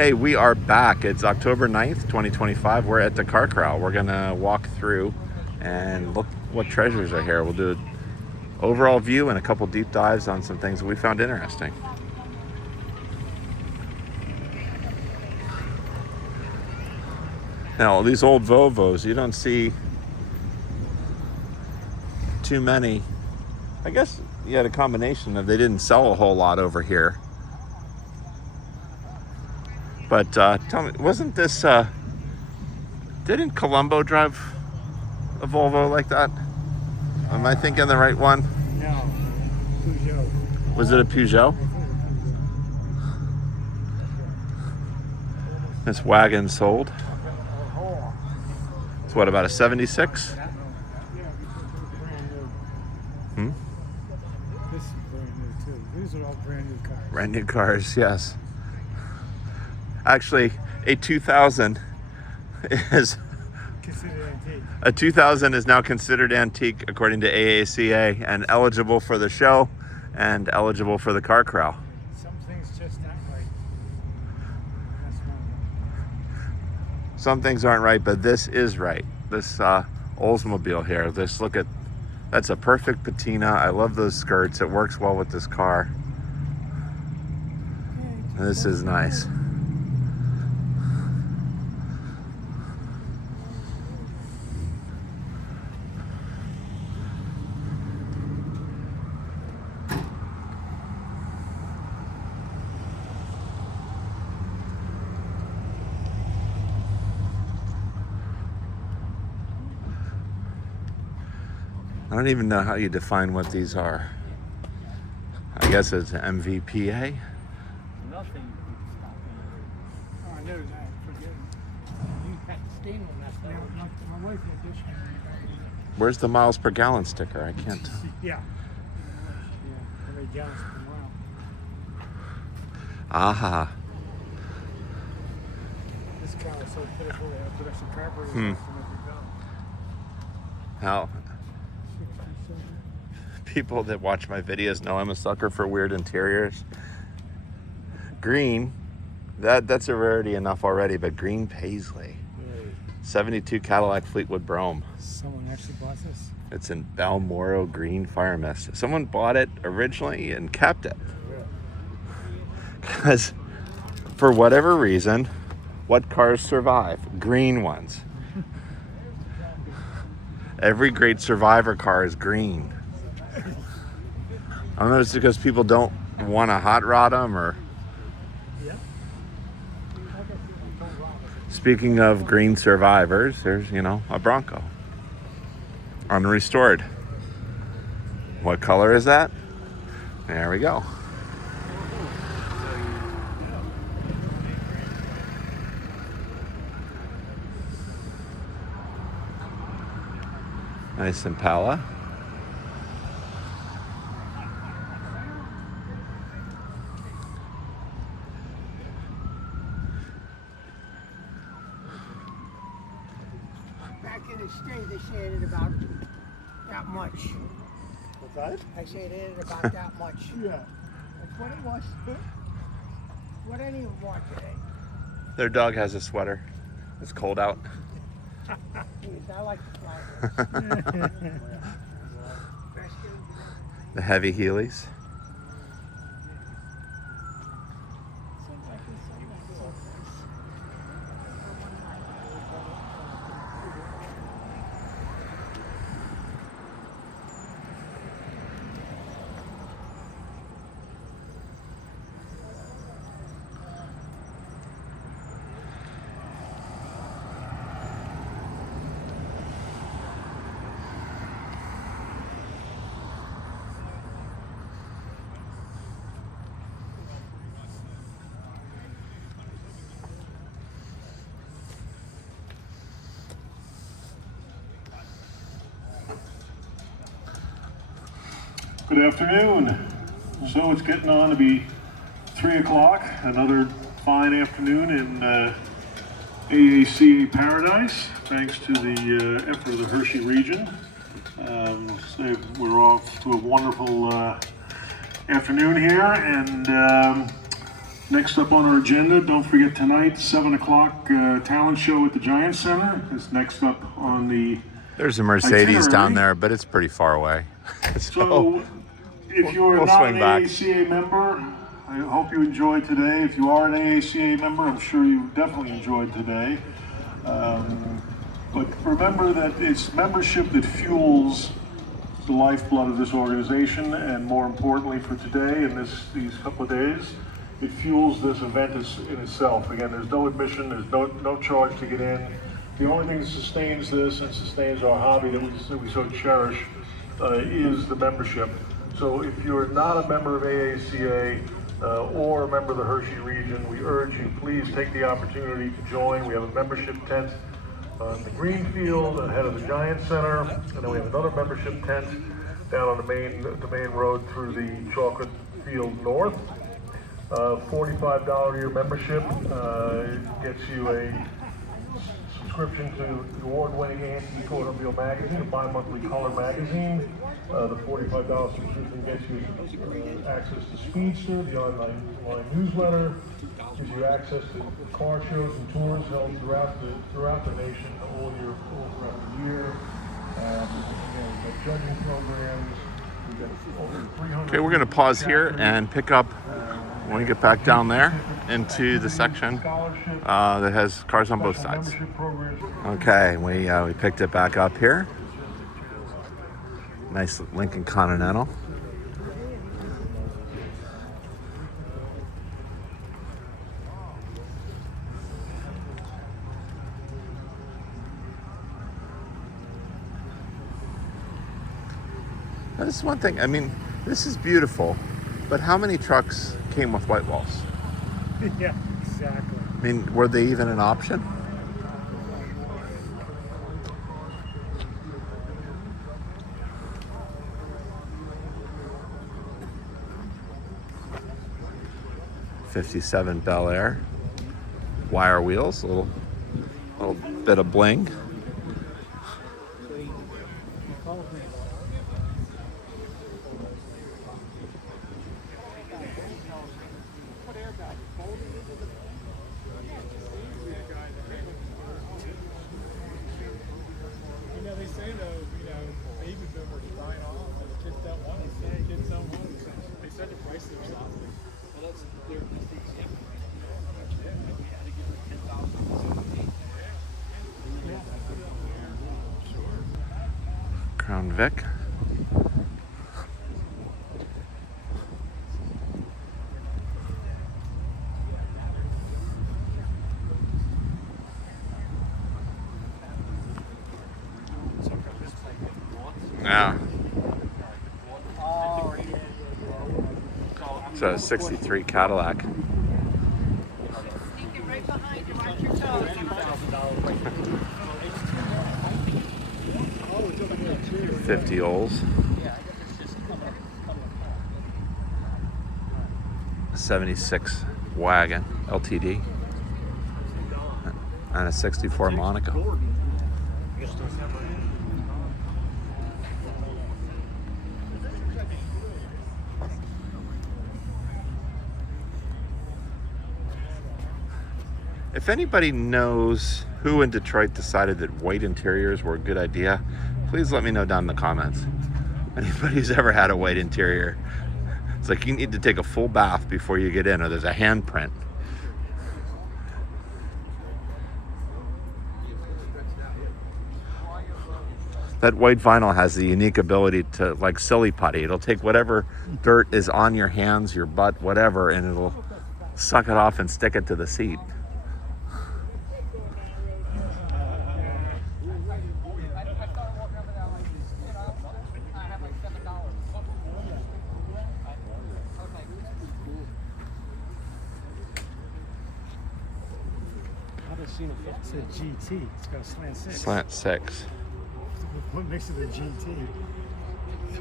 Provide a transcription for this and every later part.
Hey, we are back. It's October 9th, 2025. We're at the Car Corral. We're gonna walk through and look what treasures are here. We'll do an overall view and a couple deep dives on some things that we found interesting. Now, these old Volvos, you don't see too many. I guess you had a combination of they didn't sell a whole lot over here. But tell me, wasn't this, didn't Columbo drive a Volvo like that? Am I thinking the right one? No, Peugeot. Was it a Peugeot? This wagon sold. It's what, about a 76? Yeah, brand new. This is brand new too. These are all brand new cars. Brand new cars, yes. Actually, a 2000 is Considered antique. a 2000 is now considered antique according to AACA and eligible for the show and eligible for the Car Corral. Some things just not right. That's one of them. Some things aren't right, but this is right. This Oldsmobile here. That's a perfect patina. I love those skirts. It works well with this car. This is nice. I don't even know how you define what these are. I guess it's MVPA. Nothing. Oh, I know that. Forget it. You had to stand on that. My wife had this one. Where's the miles per gallon sticker? I can't. Yeah. How many gallons per mile? Aha. This car is so pitiful. They have to put up some carburetors Hmm. to make it go. How people that watch my videos know I'm a sucker for weird interiors. Green, that's a rarity enough already, but green paisley. 72 Cadillac Fleetwood Brougham. Someone actually bought this? It's in Balmoral green fire mist. Someone bought it originally and kept it. Because for whatever reason, what cars survive? Green ones. Every great survivor car is green. I don't know if it's because people don't want to hot rod them or... Yeah. Speaking of green survivors, there's, a Bronco. Unrestored. What color is that? There we go. Nice Impala. Back in the state, they said it about that much. What's that? I said it about that much. Yeah. That's what it was. What I didn't want today. Their dog has a sweater. It's cold out. I like the flowers. The heavy Heelys. Good afternoon. So it's getting on to be 3 o'clock, another fine afternoon in AACA Paradise, thanks to the effort of the Hershey region. So we're off to a wonderful afternoon here, and Next up on our agenda, don't forget tonight, 7 o'clock talent show at the Giant Center is next up on the There's a Mercedes down itinerary. there, but it's pretty far away. So, if you're we'll not swing an back. AACA member, I hope you enjoyed today. If you are an AACA member, I'm sure you definitely enjoyed today. But remember that it's membership that fuels the lifeblood of this organization, and more importantly for today and these couple of days, it fuels this event in itself. Again, there's no admission, there's no charge to get in. The only thing that sustains this and sustains our hobby that we so cherish is the membership. So if you're not a member of AACA or a member of the Hershey region, we urge you, please take the opportunity to join. We have a membership tent on the green field ahead of the Giant Center, and then we have another membership tent down on the main road through the Chocolate Field North. $45 a year membership gets you a subscription to the award-winning AACA Automobile magazine, a bi-monthly color magazine. The $45 subscription gets you access to Speedster, the online newsletter, gives you access to car shows and tours held throughout the nation all throughout the year. We've got judging programs. We've got over 300. Okay, we're going to pause here and pick up when we get back down there into the section that has cars on both sides. Okay, we picked it back up here. Nice Lincoln Continental. Now, this is one thing. I mean, this is beautiful, but how many trucks came with white walls? Yeah, exactly. I mean, were they even an option? '57 Bel Air, wire wheels, a little bit of bling. They say though, baby boomers are dying off, and the kids don't want it. The kids don't want it. They said the prices are dropping. Well, that's clear. Crown Vic. Yeah. It's a '63 Cadillac. Right behind you, watch your toes. 50 Olds. 76 wagon LTD. And a '64 Monaco. If anybody knows who in Detroit decided that white interiors were a good idea, please let me know down in the comments. Anybody who's ever had a white interior, it's like you need to take a full bath before you get in, or there's a handprint. That white vinyl has the unique ability to, like silly putty, it'll take whatever dirt is on your hands, your butt, whatever, and it'll suck it off and stick it to the seat. It's a GT. It's got a slant six. Slant 6. What makes it a GT?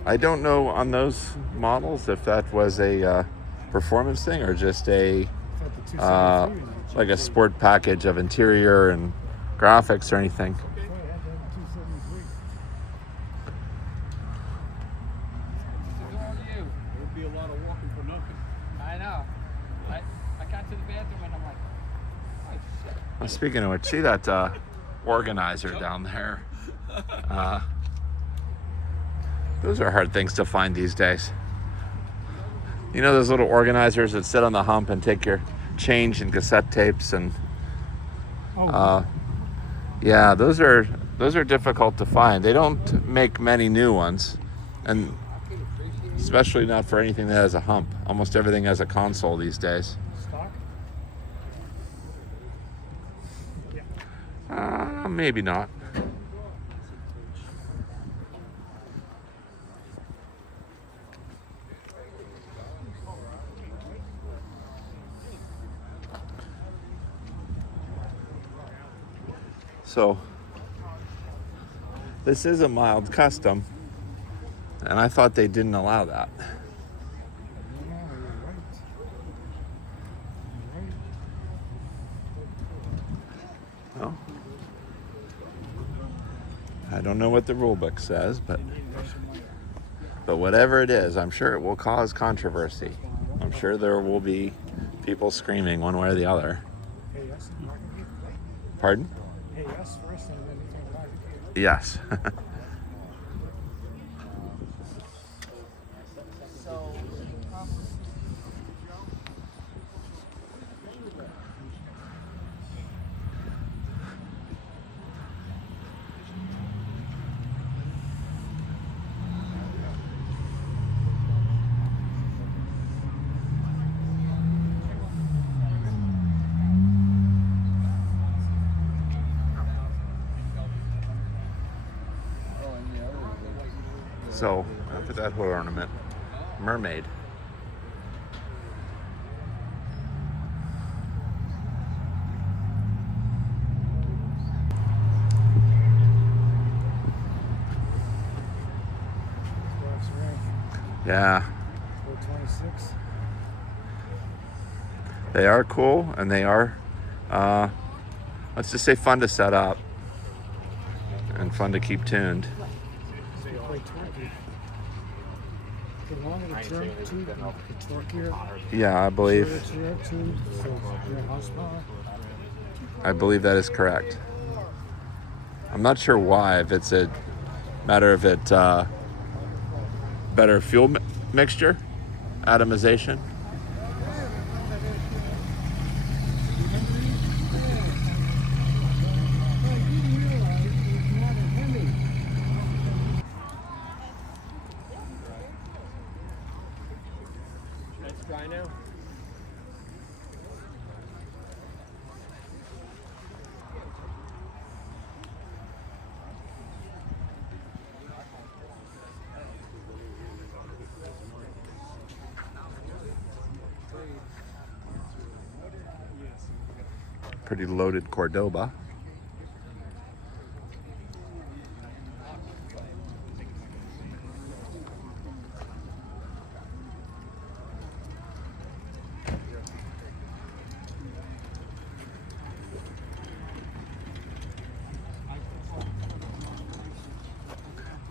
I don't know on those models if that was a performance thing or just a like a sport package of interior and graphics or anything. It would be a lot of walking for nothing. I know. I got Well, speaking of which, see that organizer down there? Those are hard things to find these days. You know those little organizers that sit on the hump and take your change and cassette tapes and yeah, those are difficult to find. They don't make many new ones, and especially not for anything that has a hump. Almost everything has a console these days. Stock? Maybe not. So this is a mild custom, and I thought they didn't allow that. Well, I don't know what the rule book says, but whatever it is, I'm sure it will cause controversy. I'm sure there will be people screaming one way or the other. Pardon? Hey, us first and then anything about it. Yes. So, look at that hood ornament. Mermaid. Yeah. 426. They are cool, and they are, let's just say, fun to set up and fun to keep tuned. Yeah, I believe that is correct. I'm not sure why, if it's a matter of it better fuel mixture, atomization. It's dry now. Pretty loaded Cordoba.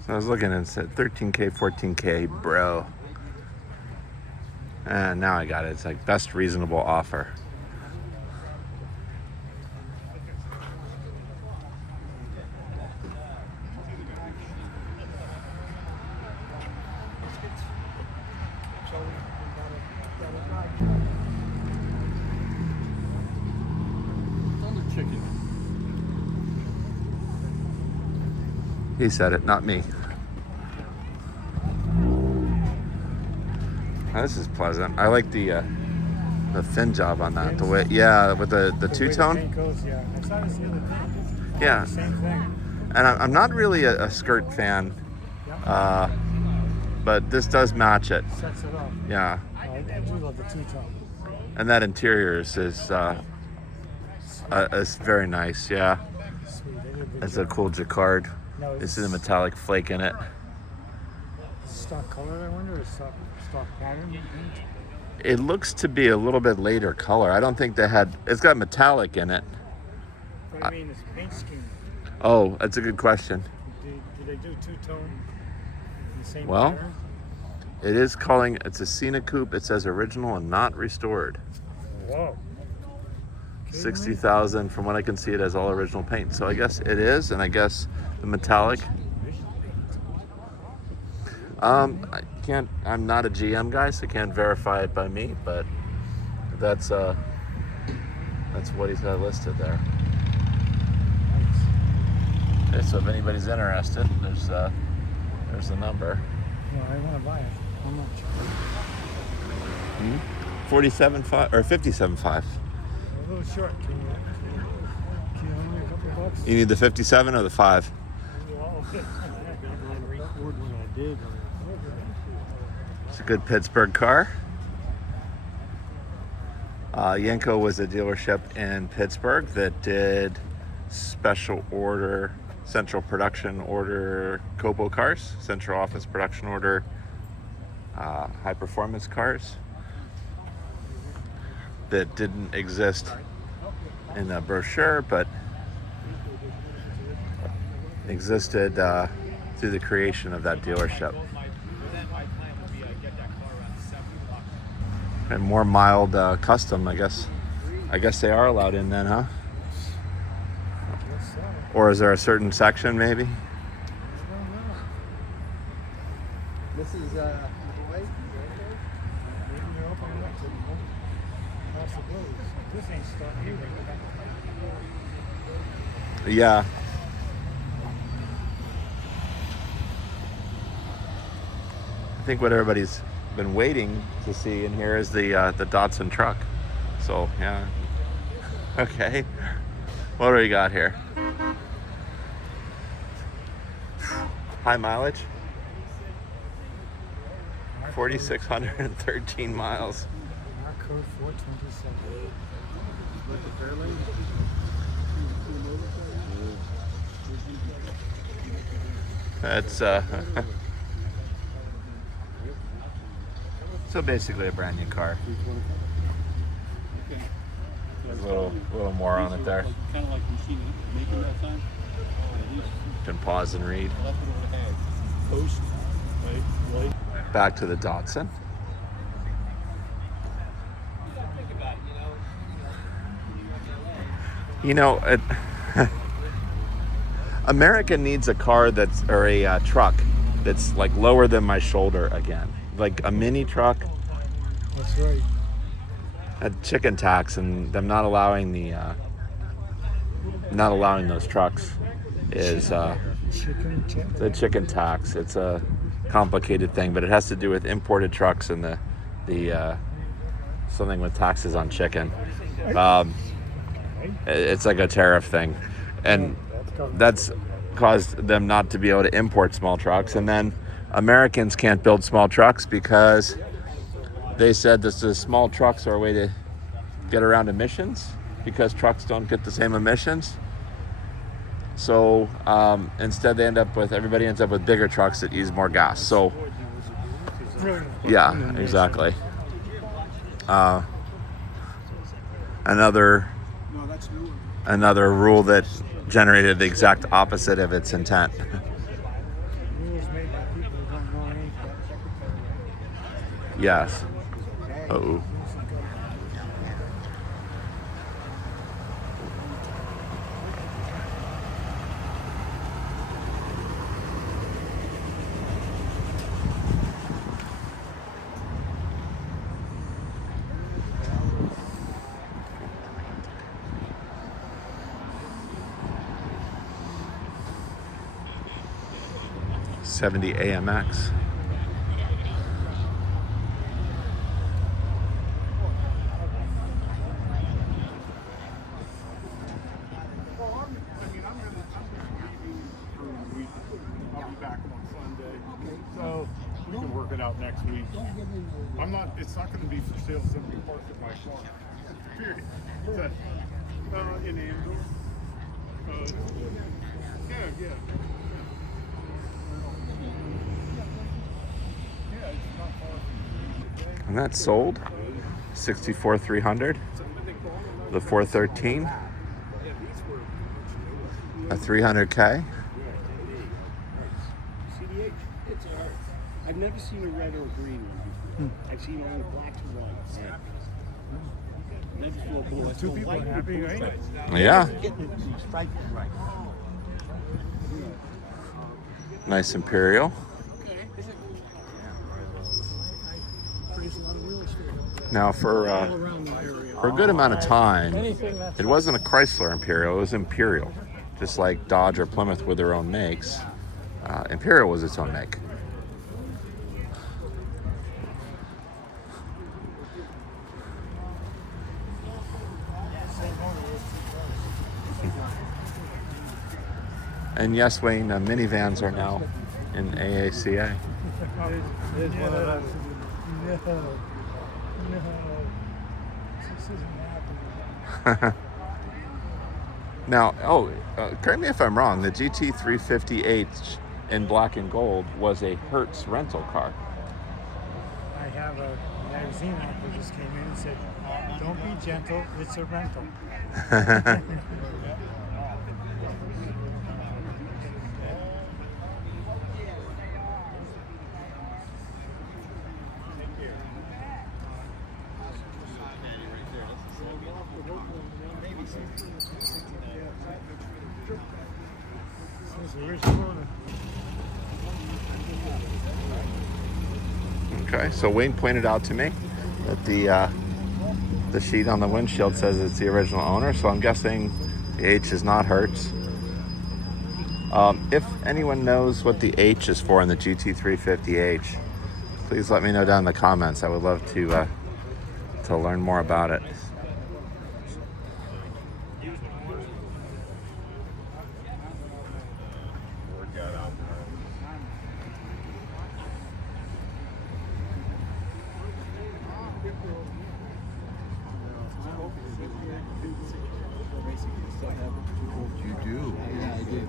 So I was looking and it said 13K, 14K, bro. And now I got it. It's like best reasonable offer. He said it, not me. Oh, this is pleasant. I like the fin job on that. The way, yeah, with the two-tone. Yeah. Same thing. And I'm not really a skirt fan, but this does match it. Sets it off. Yeah. I do love the two-tone. And that interior is very nice. Yeah. Sweet. They did a good It's a cool jacquard. No, This is a metallic flake in it. stock color, I wonder, or stock pattern? It looks to be a little bit later color. I don't think they had. It's got metallic in it. What do you mean, it's paint scheme? Oh, that's a good question. Do they do two-tone in the same Well, pattern? it is calling. It's a Cena coupe. It says original and not restored. Whoa. 60,000 from what I can see. It has all original paint, so I guess it is. And I guess the metallic, I can't, I'm not a GM guy, so I can't verify it by me, but that's what he's got listed there. Okay, so if anybody's interested, there's the number. No, I want to buy it. How much? 47.5 or 57.5. A little short. Can you only a couple bucks? You need the 57 or the 5? It's a good Pittsburgh car. Yenko was a dealership in Pittsburgh that did special order, central production order Copo cars, central office production order high performance cars that didn't exist in the brochure, but existed through the creation of that dealership. And more mild custom, I guess they are allowed in then, huh? Or is there a certain section maybe? This is white. Maybe they're opening up to possibilities. This ain't starting here. Yeah. I think what everybody's been waiting to see in here is the Datsun truck. So yeah. Okay. What do we got here? High mileage. 4,613 miles. Our code 427. That's so basically a brand new car. There's a little more on it there. Kind of like machine making that time. You can pause and read. That's what it had. Post, right? Back to the Datsun. You know, America needs a car or a truck that's like lower than my shoulder again. Like a mini truck. That's right. A chicken tax, and them not allowing those trucks is the chicken tax. It's a complicated thing, but it has to do with imported trucks and the something with taxes on chicken. It's like a tariff thing, and that's caused them not to be able to import small trucks. And then Americans can't build small trucks because they said that the small trucks are a way to get around emissions because trucks don't get the same emissions. So instead, everybody ends up with bigger trucks that use more gas. So yeah, exactly. Another rule that generated the exact opposite of its intent. Yes. Uh-oh. '70 AMX. So we can work it out next week. It's not going to be for sale simply parked at my farm. Period. In Anvil. Yeah. And that's sold. 64,300. The 413. A 300K. I've never seen a red or green one before. I've seen only blacks and whites. Two people are happy, right? Yeah. Nice Imperial. Now for a good amount of time, it wasn't a Chrysler Imperial, it was Imperial. Just like Dodge or Plymouth with their own makes. Imperial was its own make. And yes, Wayne, minivans are now in AACA. There's one of us. No. This isn't happening. Now, correct me if I'm wrong, the GT350H in black and gold was a Hertz rental car. I have a magazine that just came in and said, "Don't be gentle, it's a rental." Okay, so Wayne pointed out to me that the sheet on the windshield says it's the original owner, so I'm guessing the H is not Hertz. If anyone knows what the H is for in the GT350H, please let me know down in the comments. I would love to learn more about it. You do? Yeah, I do.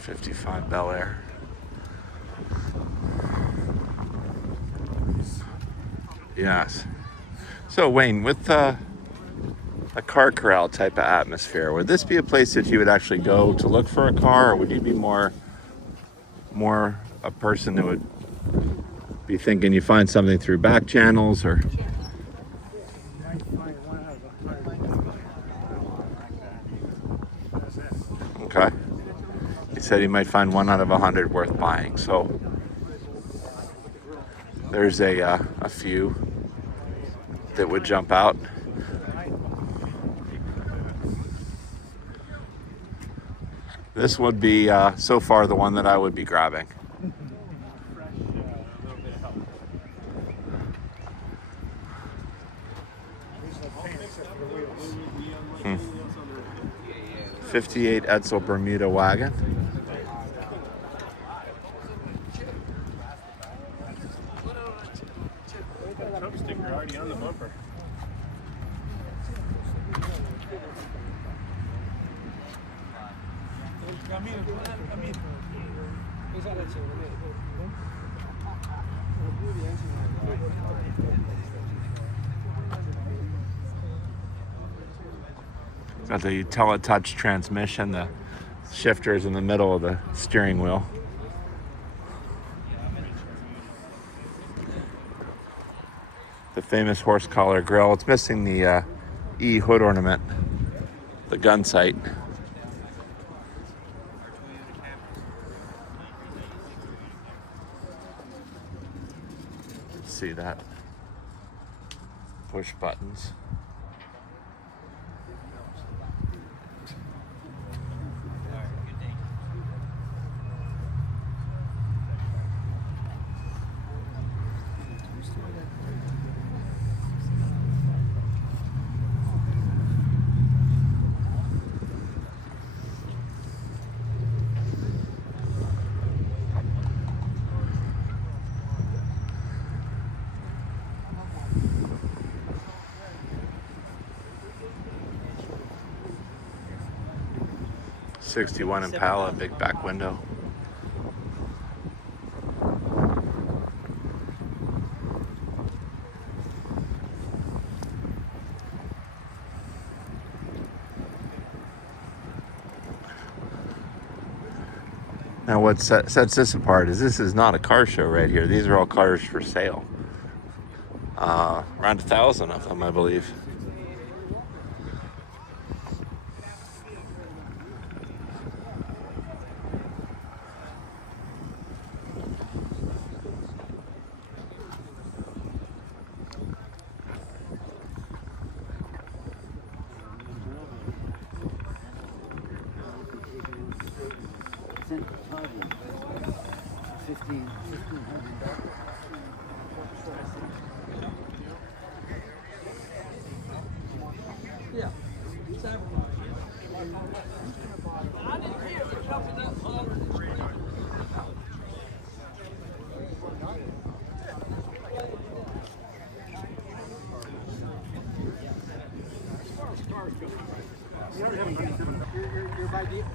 '55 Bel Air. Yes. So Wayne, with a car corral type of atmosphere, would this be a place that you would actually go to look for a car, or would you be more a person who would be thinking you find something through back channels, or? Okay. He said he might find 1 out of 100 worth buying. So there's a few that would jump out. This would be so far the one that I would be grabbing. Hmm. 58 Edsel Bermuda wagon. Trump sticker already on the bumper. Got the teletouch transmission, the shifters in the middle of the steering wheel. The famous horse collar grille. It's missing the E hood ornament, the gun sight. See that? Push buttons. '61 Impala, big back window. Now what sets this apart is this is not a car show right here. These are all cars for sale. Around 1,000 of them, I believe.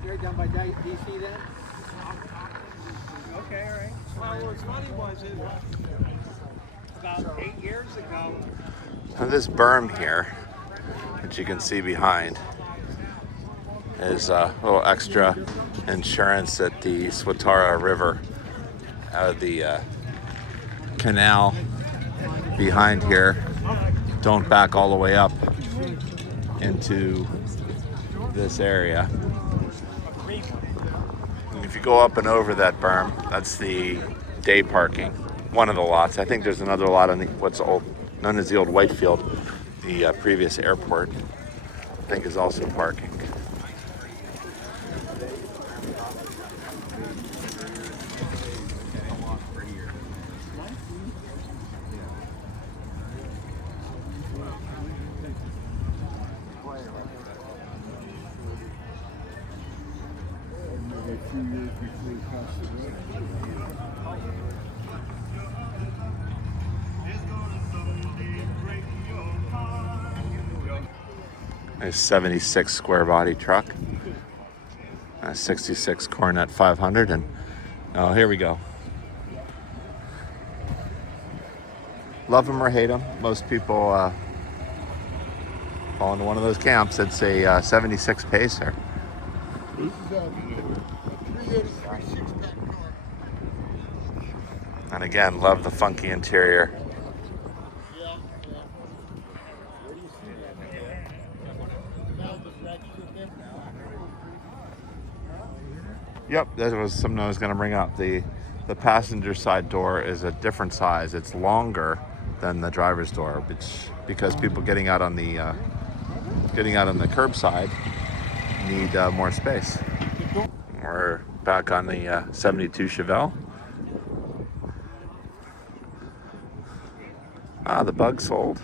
You're down by DC then? Okay, all right. Well, what's funny was about 8 years ago. Now this berm here, that you can see behind, is a little extra insurance that the Swatara River out of the canal behind here don't back all the way up into this area. And if you go up and over that berm, that's the day parking, one of the lots. I think there's another lot on the what's known as the old Whitefield, the previous airport, I think is also parking. A 76 square body truck, a 66 Coronet 500, and oh, here we go. Love them or hate them, most people fall into one of those camps. It's a 76 Pacer. And again, love the funky interior. Yep, that was something I was going to bring up. The passenger side door is a different size. It's longer than the driver's door, because people getting out on the curbside need more space. We're back on the 72 Chevelle. Ah, the bug sold.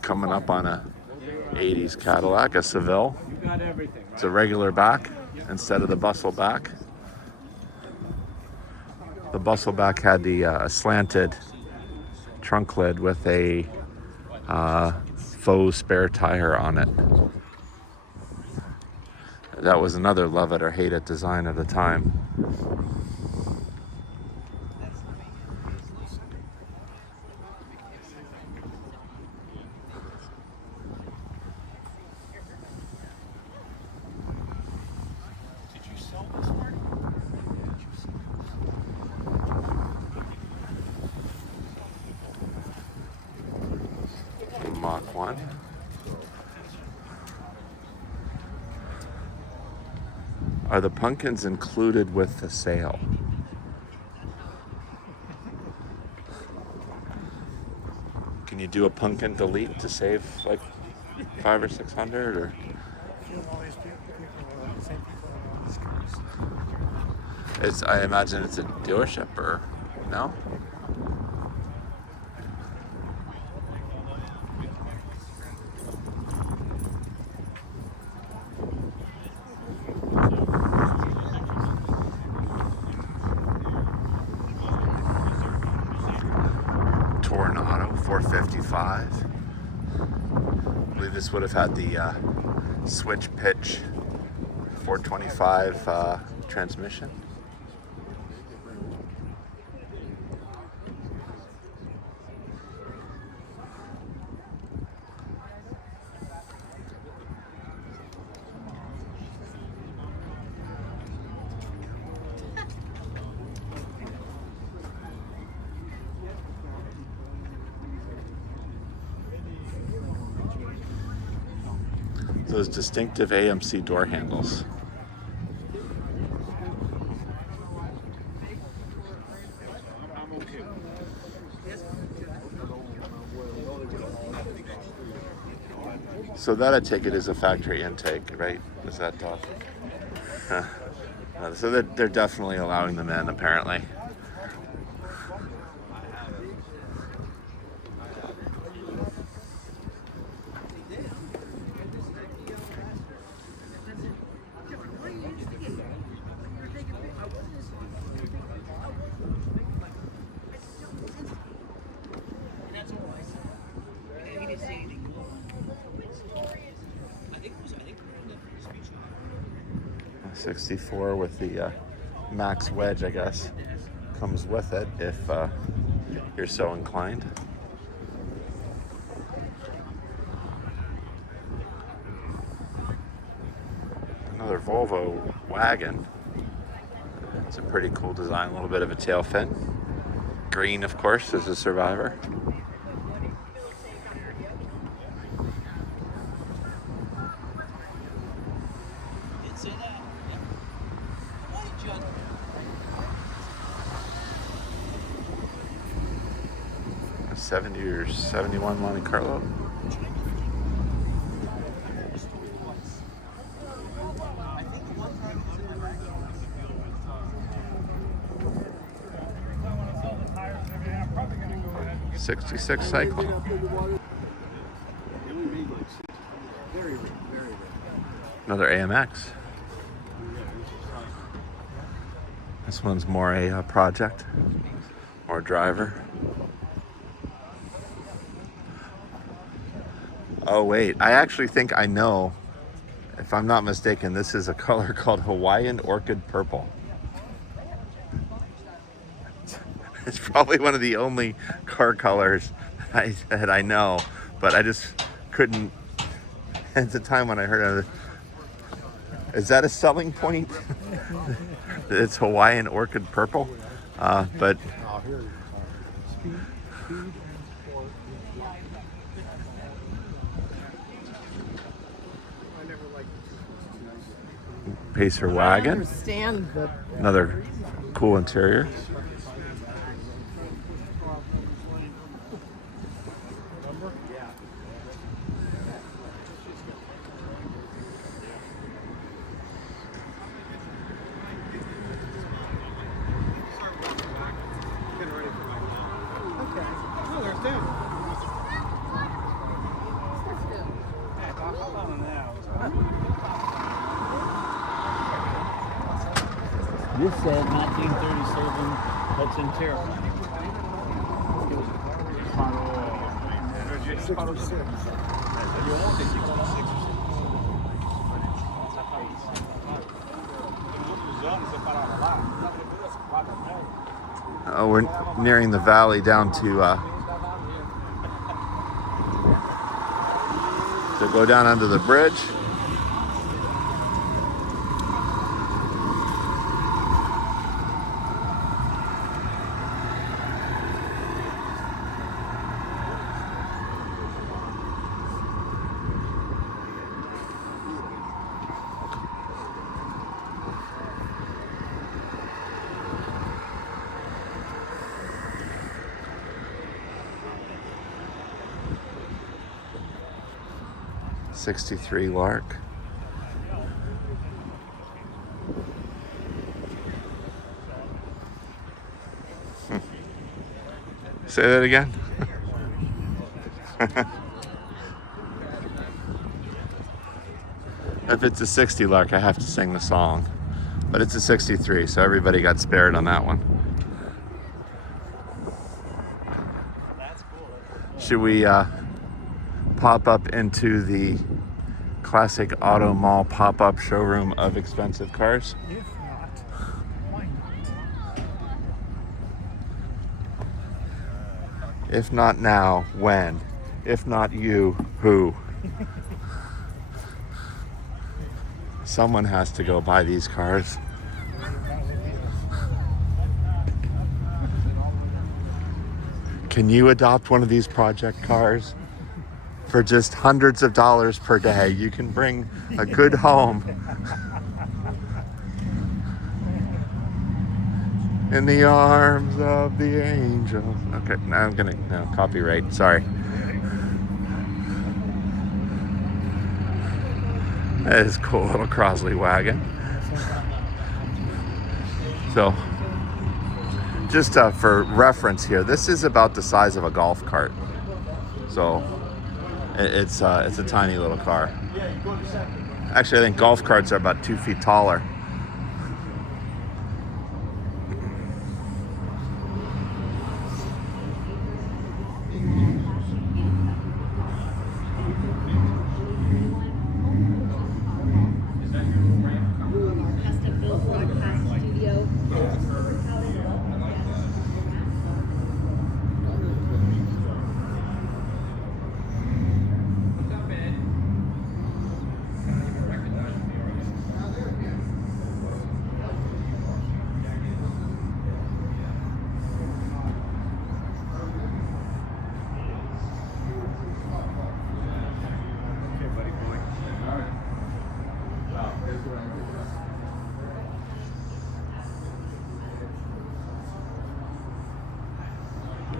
Coming up on a 80s Cadillac, a Seville. It's a regular back instead of the bustle back. The bustle back had the slanted trunk lid with a faux spare tire on it. That was another love it or hate it design at the time. Mach 1. Are the pumpkins included with the sale? Can you do a pumpkin delete to save like $500 or $600 or? I imagine it's a dealership, or no? Tornado 455. I believe this would have had the switch pitch 425 transmission. those distinctive AMC door handles. So that I take it is a factory intake, right? Is that so they're definitely allowing them in, apparently. '64 with the max wedge, I guess, comes with it if you're so inclined. Another Volvo wagon. It's a pretty cool design, a little bit of a tail fin. Green, of course, is a Survivor. A 70 or 71 Monte Carlo. '66 Cyclone. Another AMX. This one's more a project, more driver. Oh wait, I actually think I know, if I'm not mistaken, this is a color called Hawaiian Orchid Purple. It's probably one of the only car colors that I know, but I just couldn't, at the time when I heard of it. Is that a selling point? It's Hawaiian Orchid Purple, but Pacer I wagon, understand the another cool interior. This said 1937 Hudson Terrier. 66. We're nearing the valley down to go down under the bridge. '63 Lark. Say that again. If it's a '60 Lark, I have to sing the song. But it's a '63, so everybody got spared on that one. Should we pop up into the classic auto mall pop-up showroom of expensive cars? If not, why not? If not now, when? If not you, who? Someone has to go buy these cars. Can you adopt one of these project cars? for just hundreds of dollars per day. You can bring a good home in the arms of the angel. Okay, now I'm gonna, no, copyright, sorry. That is a cool little Crosley wagon. So, just for reference here, this is about the size of a golf cart. So, it's a tiny little car. Actually, I think golf carts are about 2 feet taller.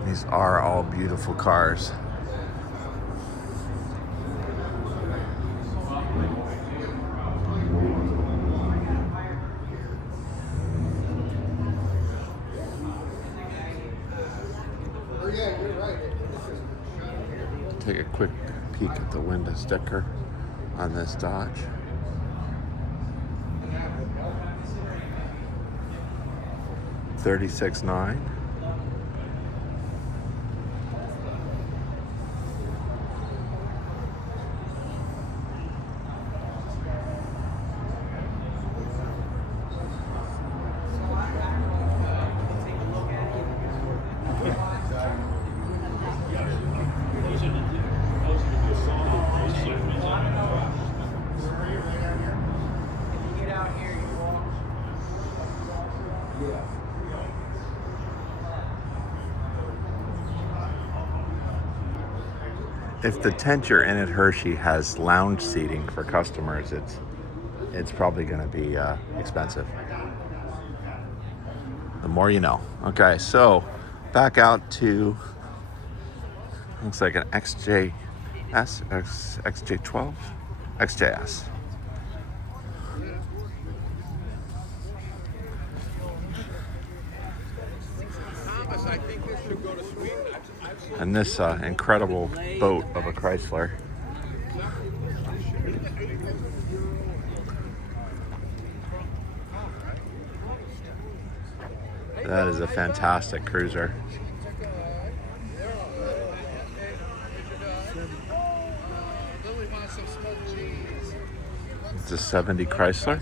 These are all beautiful cars. Take a quick peek at the window sticker on this Dodge. $36,900. If the tent you're in at Hershey has lounge seating for customers, it's probably going to be expensive. The more you know. Okay, so back out to, looks like an XJS, XJ12, XJS. And this incredible boat of a Chrysler. That is a fantastic cruiser. It's a 70 Chrysler.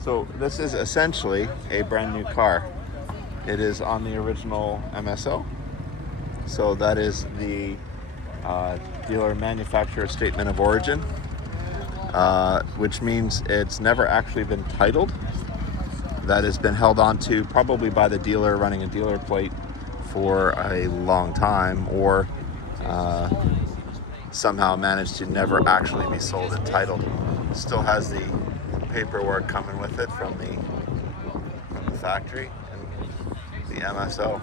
So this is essentially a brand new car. It is on the original MSO. So that is the dealer manufacturer statement of origin, which means it's never actually been titled. That has been held on to probably by the dealer running a dealer plate for a long time, or somehow managed to never actually be sold and titled. Still has the paperwork coming with it from the factory and the MSO.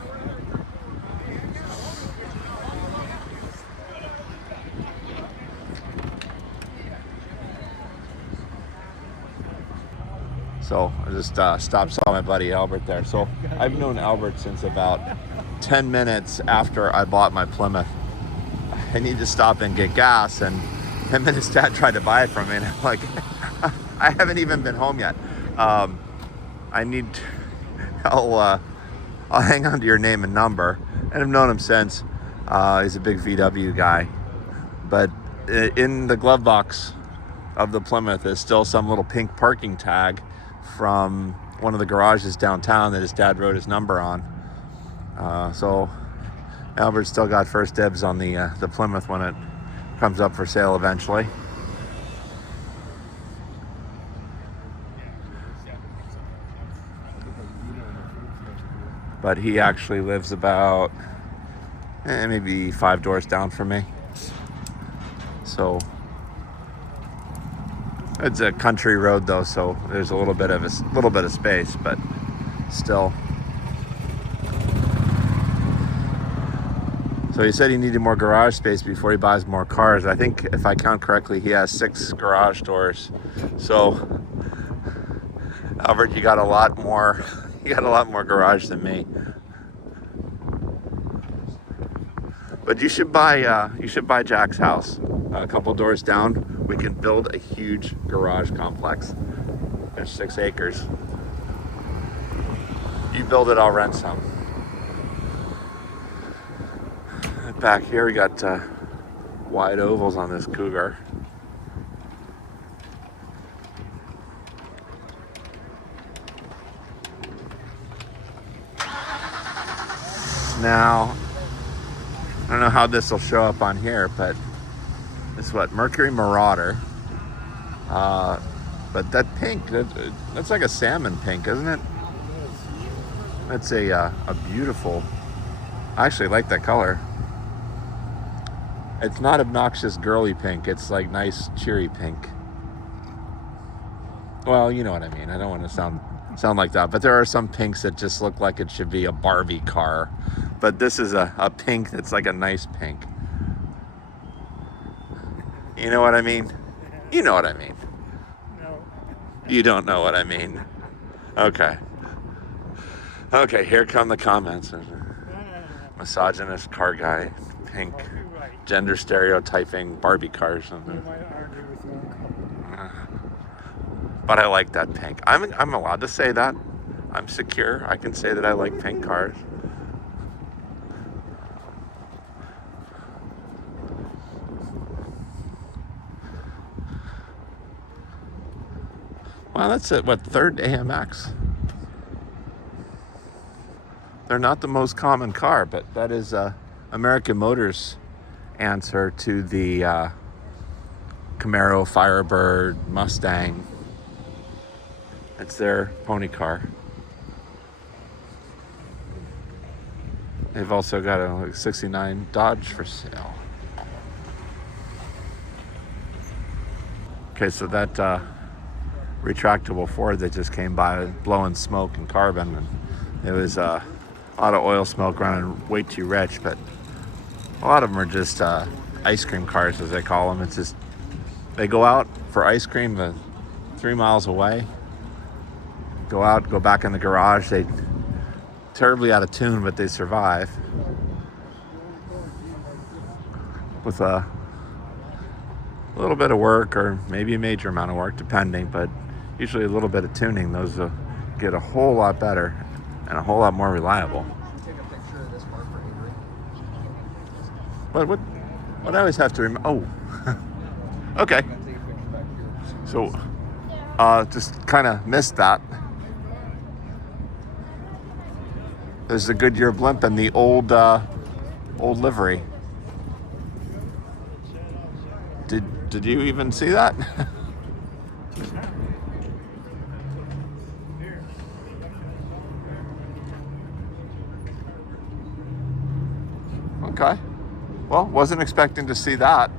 So I just stopped, saw my buddy Albert there. So I've known Albert since about 10 minutes after I bought my Plymouth. I need to stop and get gas, and him and his dad tried to buy it from me, and I'm like, I haven't even been home yet. I'll hang on to your name and number, and I've known him since. He's a big VW guy, but in the glove box of the Plymouth is still some little pink parking tag from one of the garages downtown that his dad wrote his number on. So Albert's still got first dibs on the Plymouth when it comes up for sale eventually. But he actually lives about and maybe 5 doors down from me. So it's a country road though, so there's a little bit of space, but still. So he said he needed more garage space before he buys more cars. I think if I count correctly, he has 6 garage doors. So Albert, you got a lot more garage than me. But you should buy Jack's house. A couple doors down, we can build a huge garage complex. There's 6 acres. You build it, I'll rent some. Back here we got wide ovals on this Cougar. Now, I don't know how this will show up on here, but it's what, Mercury Marauder. But that pink, that's like a salmon pink, isn't it? That's a beautiful, I actually like that color. It's not obnoxious girly pink, it's like nice cheery pink. Well, you know what I mean. I don't want to sound like that, but there are some pinks that just look like it should be a Barbie car. But this is a pink that's like a nice pink. You know what I mean? You know what I mean. No. You don't know what I mean. Okay. Okay, here come the comments. Misogynist car guy, pink, gender stereotyping Barbie cars. But I like that pink. I'm allowed to say that. I'm secure. I can say that I like pink cars. Well, that's it. What, third AMX? They're not the most common car, but that is American Motors' answer to the Camaro, Firebird, Mustang. It's their pony car. They've also got a 69 Dodge for sale. Okay, so that retractable Ford that just came by blowing smoke and carbon, and it was a lot of oil smoke running way too rich, but a lot of them are just ice cream cars, as they call them. It's just, they go out for ice cream 3 miles away, go out, go back in the garage. They terribly out of tune, but they survive with a little bit of work, or maybe a major amount of work, depending, but usually a little bit of tuning. Those get a whole lot better and a whole lot more reliable. Take a picture of this part for Avery. But what I always have to remember, okay. I'm gonna take a picture back here. So, just kind of missed that. There's the Goodyear blimp and the old livery. Did you even see that? Okay. Well, wasn't expecting to see that.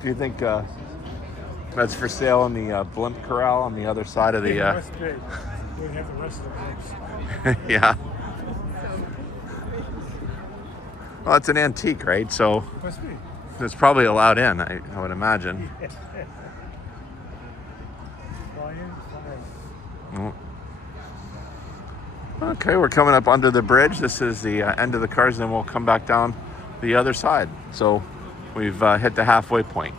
Do you think that's for sale in the blimp corral on the other side of the? Must be. We have the rest of the blimps. Yeah. Well, it's an antique, right? So Must be. it's probably allowed in, I would imagine. Volume 5. Mm. Okay, we're coming up under the bridge. This is the end of the cars, and then we'll come back down the other side. So we've hit the halfway point.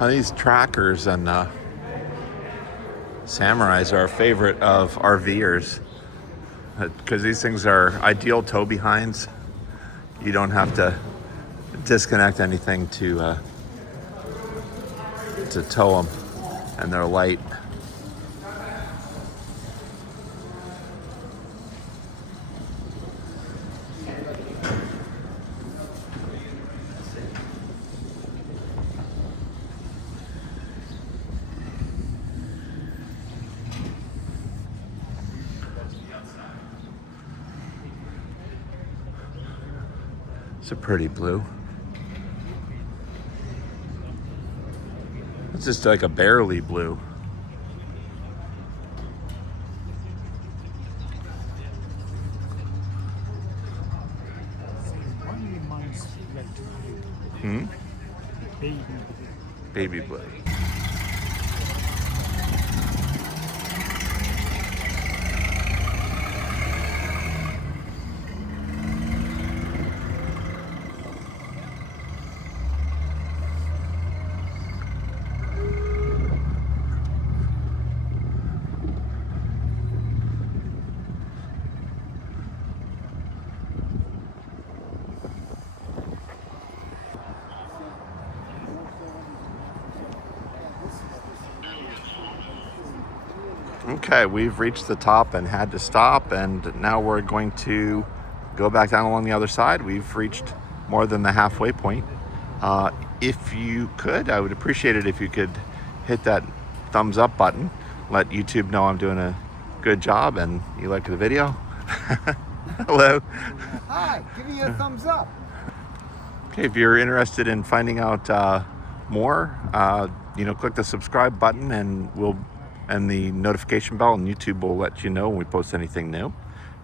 Now, these trackers and Samurais are a favorite of RVers because these things are ideal tow behinds. You don't have to disconnect anything to tow them, and they're light. It's a pretty blue. It's just like a barely blue. Mine's red. Hmm? Baby. Baby blue. Okay, we've reached the top and had to stop, and now we're going to go back down along the other side. We've reached more than the halfway point. If you could, I would appreciate it if you could hit that thumbs up button. Let YouTube know I'm doing a good job and you like the video. Hello. Hi, give me a thumbs up. Okay, if you're interested in finding out more, click the subscribe button and the notification bell, and YouTube will let you know when we post anything new.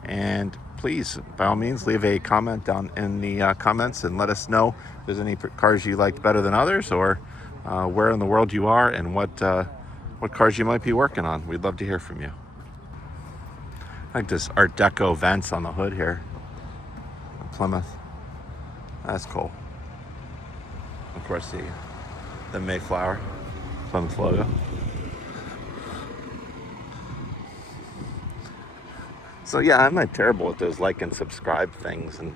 And please, by all means, leave a comment down in the comments and let us know if there's any cars you liked better than others, or where in the world you are and what cars you might be working on. We'd love to hear from you. I like this Art Deco vents on the hood here. Plymouth. That's cool. Of course, the Mayflower Plymouth logo. So yeah, I'm not terrible at those like and subscribe things and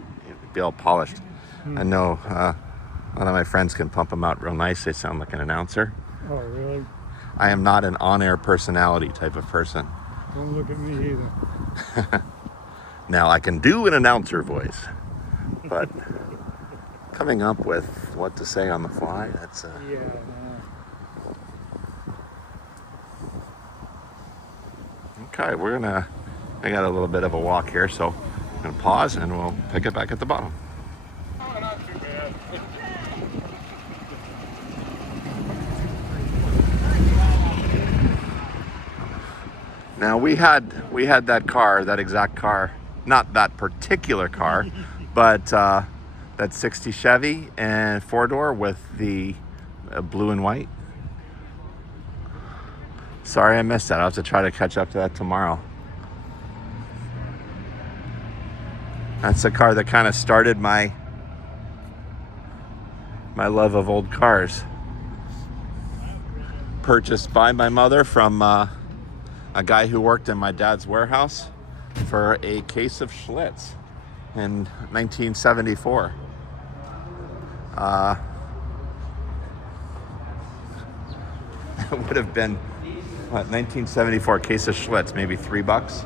be all polished. I know one of my friends can pump them out real nice. They sound like an announcer. Oh, really? I am not an on-air personality type of person. Don't look at me either. Now I can do an announcer voice, but coming up with what to say on the fly, that's Yeah. Okay, I got a little bit of a walk here, so I'm gonna pause and we'll pick it back at the bottom. Oh, not too bad. Now we had that car, that exact car, not that particular car, but that 60 Chevy and 4-door with the blue and white. Sorry I missed that. I'll have to try to catch up to that tomorrow. That's the car that kind of started my love of old cars. Purchased by my mother from a guy who worked in my dad's warehouse for a case of Schlitz in 1974. It would have been, 1974 case of Schlitz, maybe $3.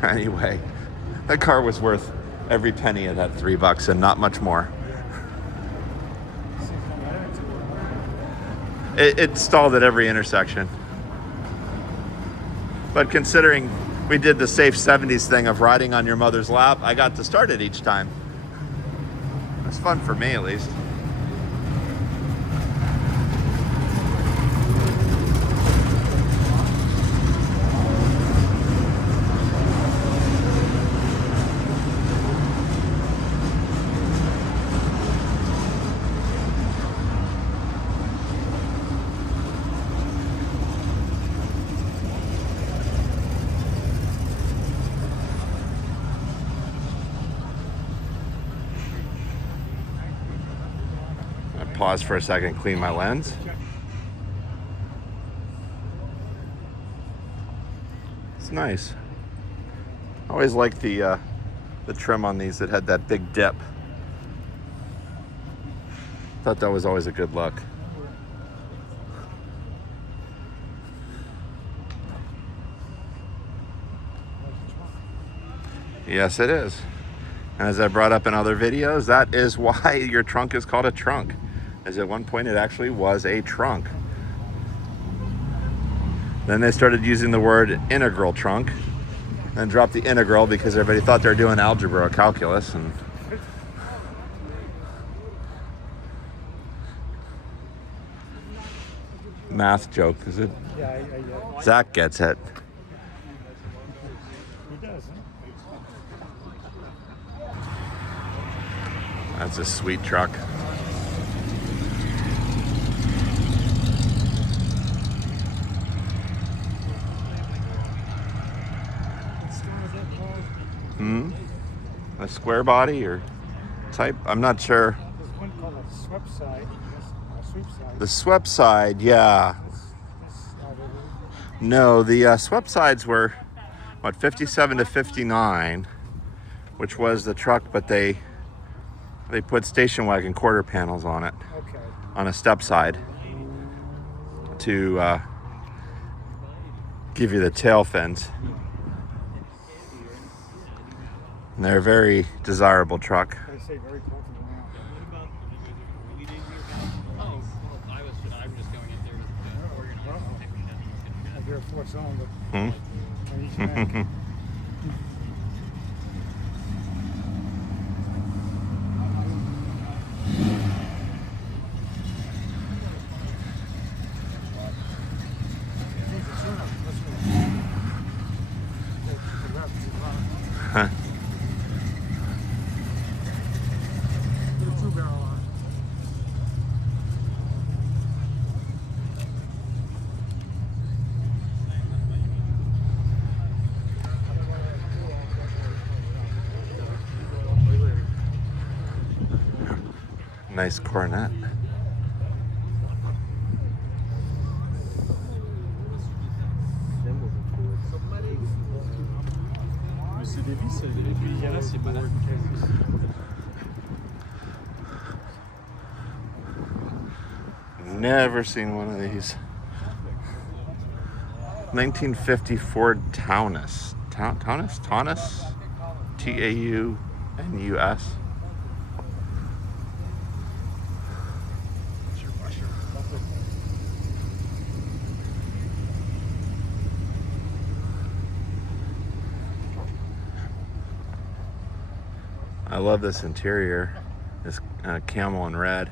Anyway, that car was worth every penny of that $3 and not much more. It stalled at every intersection. But considering we did the safe 70s thing of riding on your mother's lap, I got to start it each time. It's fun for me, at least. Pause for a second, clean my lens. It's nice. I always liked the trim on these that had that big dip. Thought that was always a good look. Yes, it is. And as I brought up in other videos, that is why your trunk is called a trunk. As at one point it actually was a trunk. Then they started using the word integral trunk, and dropped the integral because everybody thought they were doing algebra or calculus. And math joke, is it? Yeah, Zach gets it. he does, huh? That's a sweet truck. A square body or type? I'm not sure. There's one called a swept side. A sweep side. The swept side, yeah. That's not really. No, the swept sides were, what, 57 to 59, which was the truck, but they put station wagon quarter panels on it, Okay. on a step side, to give you the tail fins. And they're a very desirable truck. They say very comfortable now. I hear a four-cylinder on each bank. Huh. Put a two-barrel on. Nice Coronet. Mais c'est des vis, les vis, c'est pas là. Never seen one of these. 1950 Ford Taunus. Taunus? Taunus? Taunus. I love this interior. This camel and red.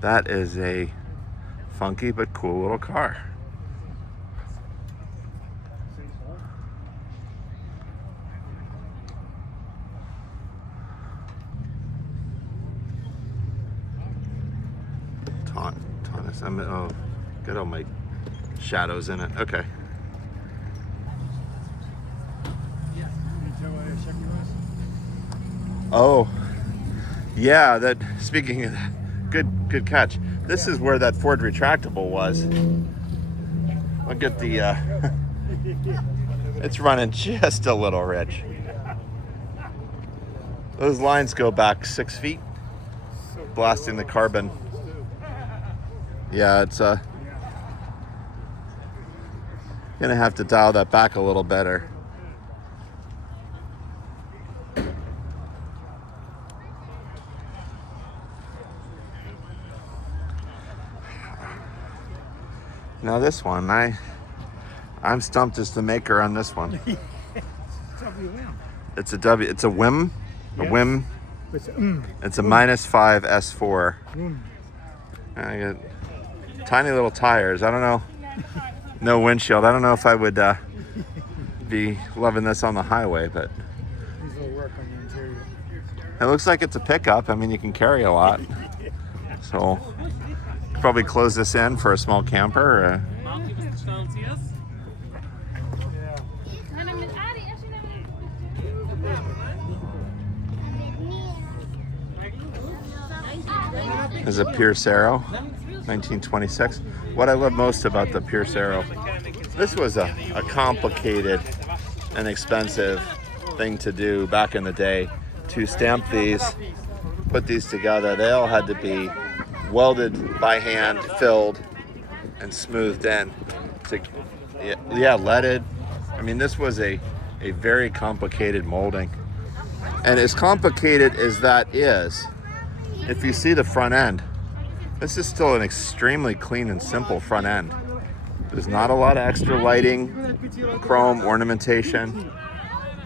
That is a funky but cool little car. Taunus. Oh, got all my shadows in it. Okay. Oh, yeah. That. Speaking of that, good catch. This is where that Ford retractable was. Look at the. It's running just a little, Rich. Those lines go back 6 feet, blasting the carbon. Yeah, it's gonna have to dial that back a little better. Now this one, I'm stumped as the maker on this one. It's a W. It's a WIM. A Yes. WIM. It's a -5 S4. I got tiny little tires. I don't know. No windshield. I don't know if I would be loving this on the highway, but These will work on the interior. it looks like it's a pickup. I mean, you can carry a lot. So probably close this in for a small camper. Is a Pierce Arrow, 1926. What I love most about the Pierce Arrow, this was a complicated and expensive thing to do back in the day. To stamp these, put these together, they all had to be welded by hand, filled, and smoothed in. Leaded. I mean, this was a very complicated molding. And as complicated as that is, if you see the front end, This is still an extremely clean and simple front end. There's not a lot of extra lighting, chrome ornamentation.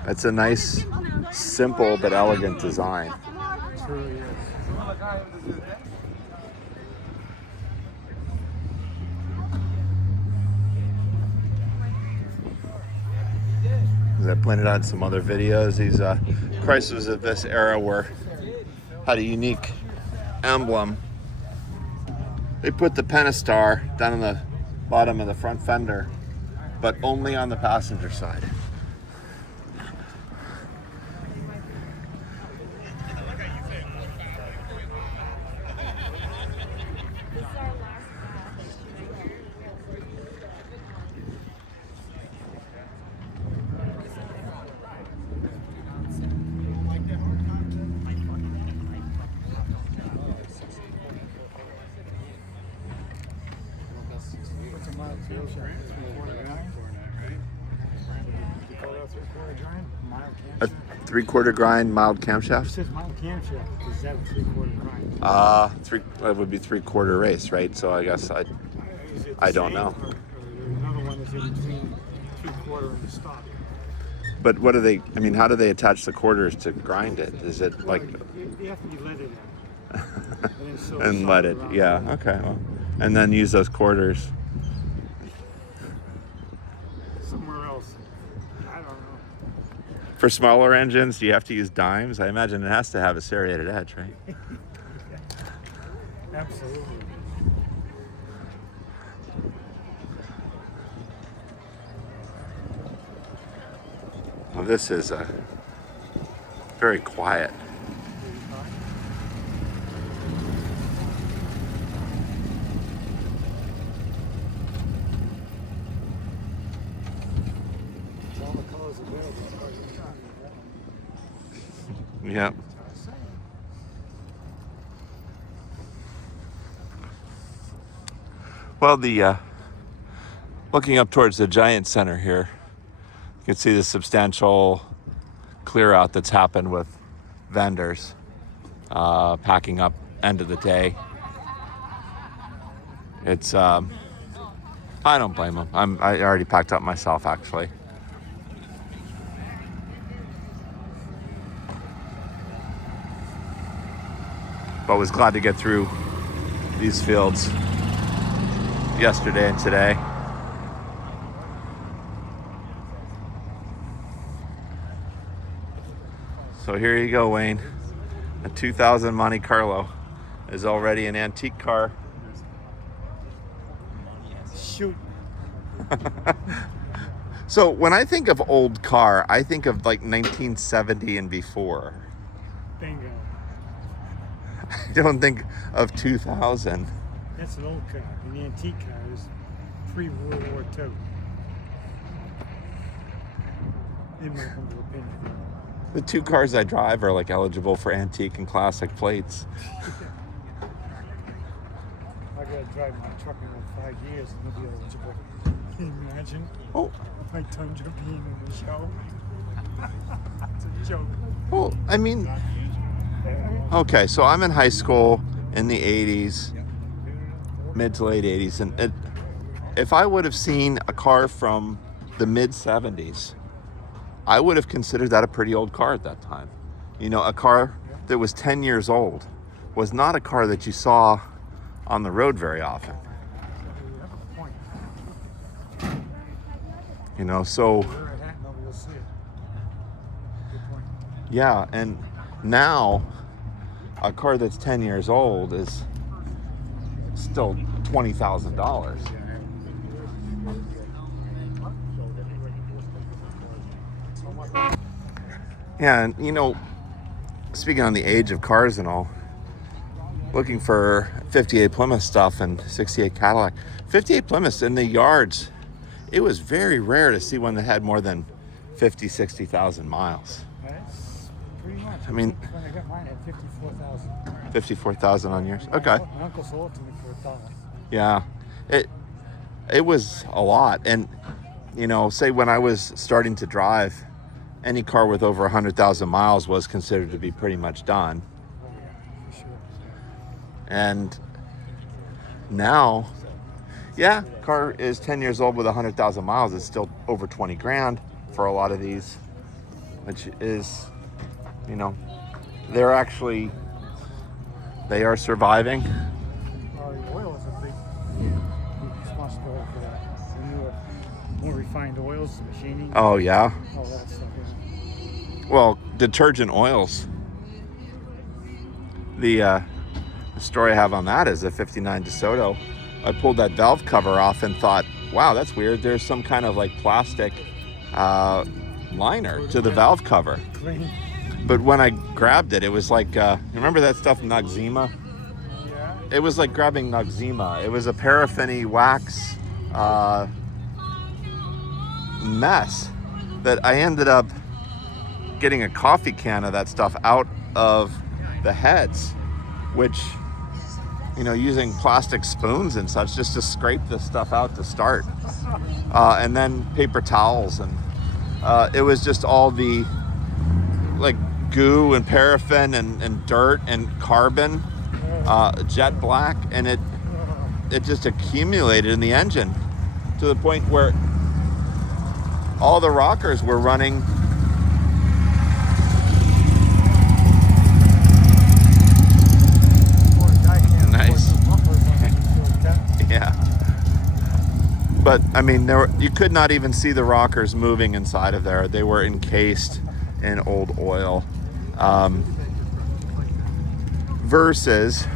It's a nice, simple but elegant design. It truly is. As I pointed out in some other videos, these Chrysler's of this era were had a unique emblem. They put the Pentastar down on the bottom of the front fender, but only on the passenger side. What's a mild fuel shot? 3/4 grind? You call that 3/4 grind? Mild A camshaft? 3/4 grind mild It camshaft. says mild camshaft. Is that a 3/4 grind? That would be 3/4 race, right? So I guess Is it the I don't same, know. Or another one is in between 3/4 and the stock. But what do they? I mean, how do they attach the quarters to grind it? Is it like You have to be leaded at. And then sew and let it? around Yeah. Okay. Well, and then use those quarters. somewhere else. I don't know. For smaller engines, do you have to use dimes? I imagine it has to have a serrated edge, right? Absolutely. Well, this is very quiet. It's all the colors available. Yep. Well, the looking up towards the Giant Center here, you can see the substantial clear out that's happened with vendors packing up end of the day. It's I don't blame them. I already packed up myself, actually. But was glad to get through these fields yesterday and today. So here you go, Wayne. A 2000 Monte Carlo is already an antique car. Shoot. So when I think of old car, I think of like 1970 and before. Bingo. I don't think of 2000. That's an old car. An antique car is pre-World War II. In my humble opinion. The two cars I drive are like eligible for antique and classic plates. I gotta drive my truck in like 5 years and it'll be eligible. Can you imagine? Oh, My Tundra being in the show. It's a joke. well, I mean, okay, so I'm in high school in the 80s, mid to late 80s, and if I would have seen a car from the mid 70s, I would have considered that a pretty old car at that time. You know, a car that was 10 years old was not a car that you saw on the road very often. You have a point. You know, so Wear a hat and nobody will see it. Good point. yeah, and now a car that's 10 years old is still $20,000. Yeah, and you know, speaking on the age of cars and all, looking for 58 Plymouth stuff and 68 Cadillac. 58 Plymouths in the yards, it was very rare to see one that had more than 50, 60,000 miles. That's pretty much. I mean- When I got mine, I had 54,000. 54,000 on yours? Okay. My uncle sold it to me for $1. Yeah, it was a lot. And, you know, say when I was starting to drive, any car with over 100,000 miles was considered to be pretty much done. Oh, yeah, for sure. And Now, yeah, car is 10 years old with 100,000 miles. It's still over 20 grand for a lot of these, which is, you know, they are surviving. The oil is a big responsibility for that. The more refined oils, the machining, Oh yeah. all that stuff. Yeah. Well, detergent oils. The story I have on that is a 59 DeSoto. I pulled that valve cover off and thought, wow, that's weird. There's some kind of like plastic liner to the valve cover. Clean. But when I grabbed it, it was like, remember that stuff, Noxzema? Yeah. It was like grabbing Noxzema. It was a paraffin-y wax mess that I ended up getting a coffee can of that stuff out of the heads, which, you know, using plastic spoons and such just to scrape this stuff out to start. And then paper towels, and it was just all the like goo and paraffin and dirt and carbon, jet black, and it just accumulated in the engine to the point where all the rockers were running nice. Yeah. But I mean, you could not even see the rockers moving inside of there. They were encased in old oil. Versus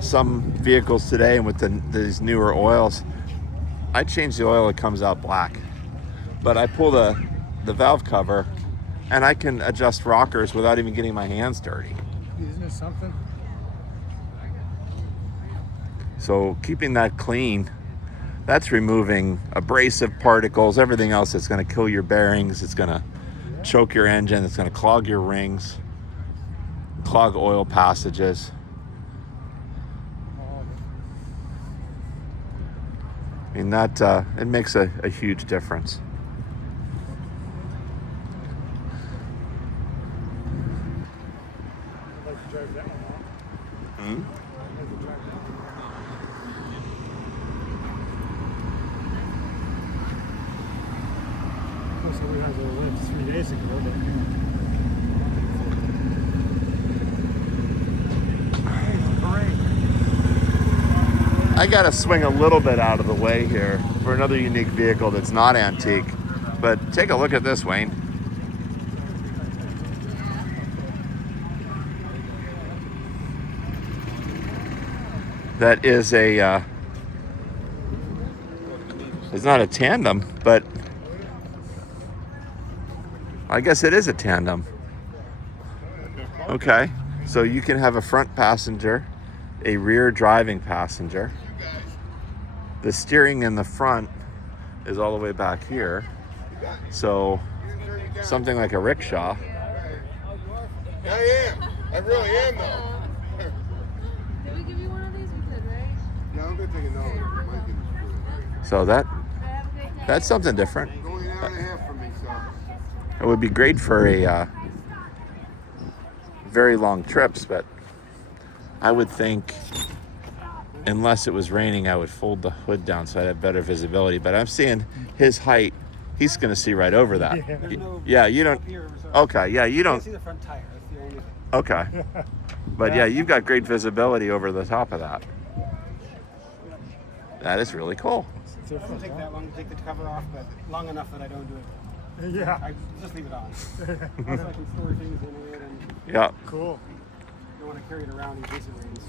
some vehicles today, and with these newer oils, I change the oil, it comes out black. But I pull the valve cover and I can adjust rockers without even getting my hands dirty. Isn't it something? So keeping that clean, that's removing abrasive particles, everything else that's going to kill your bearings. It's going to choke your engine. It's going to clog your rings, clog oil passages. I mean, that it makes a huge difference. I'd like to drive that one out. Hmm? I'd like to drive that one out. Of course, I realized I lived 3 days ago, but I got to swing a little bit out of the way here for another unique vehicle that's not antique. But take a look at this, Wayne. That is a, it's not a tandem, but I guess it is a tandem. Okay, so you can have a front passenger, a rear driving passenger. The steering in the front is all the way back here. So something like a rickshaw. I am. I really am, though. Did we give you one of these? We could, right? No, I'm going to take another. So Have a great day. that's something different. It's only an hour and a half from me, so. It would be great for a very long trips, but I would think, unless it was raining, I would fold the hood down so I'd have better visibility. But I'm seeing his height. He's going to see right over that. Yeah, you don't. Okay, yeah, you don't. see the front tire. That's the only thing. Okay. But yeah, you've got great visibility over the top of that. That is really cool. It doesn't take that long to take the cover off, but long enough that I don't do it. Yeah. I just leave it on. So I can store things in it, and Yeah, cool. Don't want to carry it around in case it rains.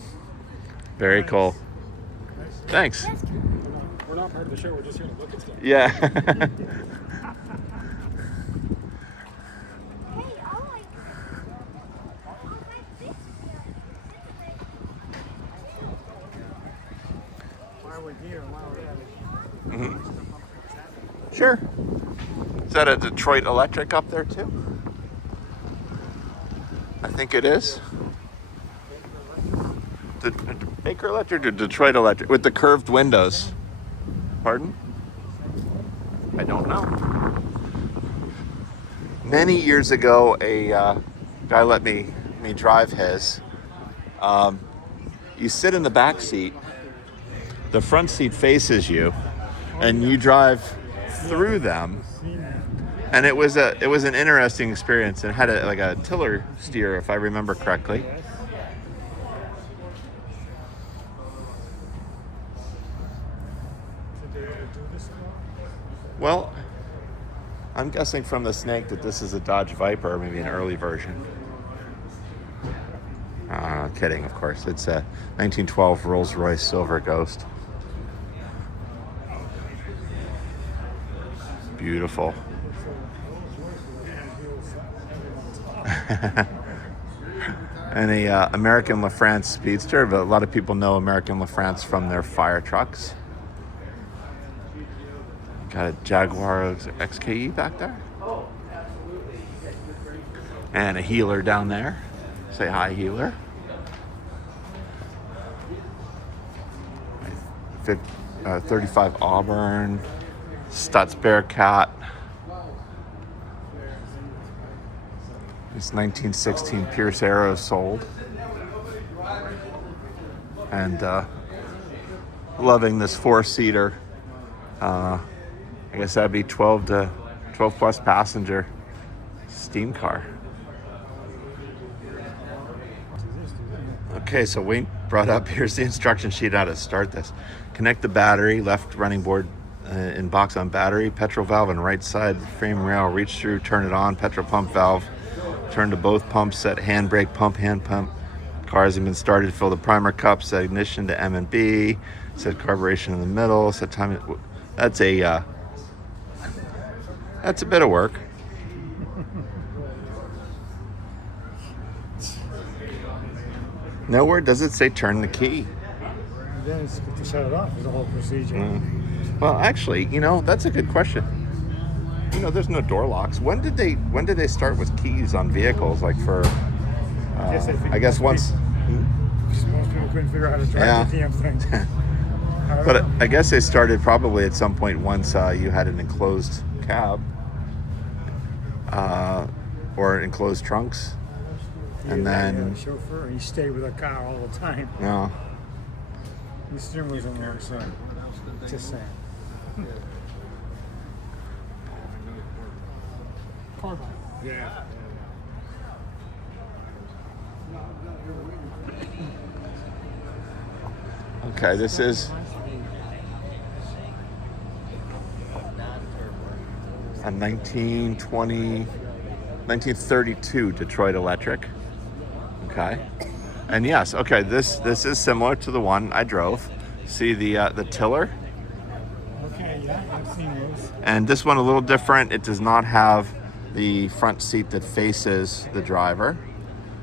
very cool. Thanks. We're not part of the show. We're just here to look at stuff. Yeah. While we're here, while we're at it. Sure. Is that a Detroit Electric up there too? I think it is. Baker Electric or Detroit Electric with the curved windows. Pardon? I don't know. Many years ago, a guy let me drive his. You sit in the back seat, the front seat faces you, and you drive through them. And it was an interesting experience. It had like a tiller steer, if I remember correctly. Well, I'm guessing from the snake that this is a Dodge Viper, maybe an early version. Kidding, of course. It's a 1912 Rolls-Royce Silver Ghost. Beautiful. And a American LaFrance Speedster, but a lot of people know American LaFrance from their fire trucks. Got a Jaguar XKE back there. And a Healer down there. Say hi, Healer. 35 Auburn. Stutz Bearcat. This 1916 Pierce Arrow sold. And loving this 4-seater. I guess that'd be 12 plus passenger steam car. Okay, so Wayne brought up, here's the instruction sheet how to start this. Connect the battery, left running board in box on battery, petrol valve on right side, frame rail, reach through, turn it on, petrol pump valve, turn to both pumps, set handbrake pump, hand pump. Car hasn't been started, fill the primer cup, set ignition to M and B, set carburation in the middle, set time. That's a bit of work. Nowhere does it say turn the key. Then it's to shut it off. There's a whole procedure. Well, actually, that's a good question. There's no door locks. When did they start with keys on vehicles? Like for, I guess once. Most people couldn't figure out how to drive the damn thing. But I guess they started probably at some point once you had an enclosed cab or enclosed trunks. And then chauffeur, he stayed with a car all the time. Yeah. The steering wheel's on the wrong side. Just saying. Carbon. Yeah. Okay, this is a 1932 Detroit Electric. Okay. And yes, okay, this is similar to the one I drove. See the tiller? Okay, yeah, I've seen those. And this one a little different. It does not have the front seat that faces the driver,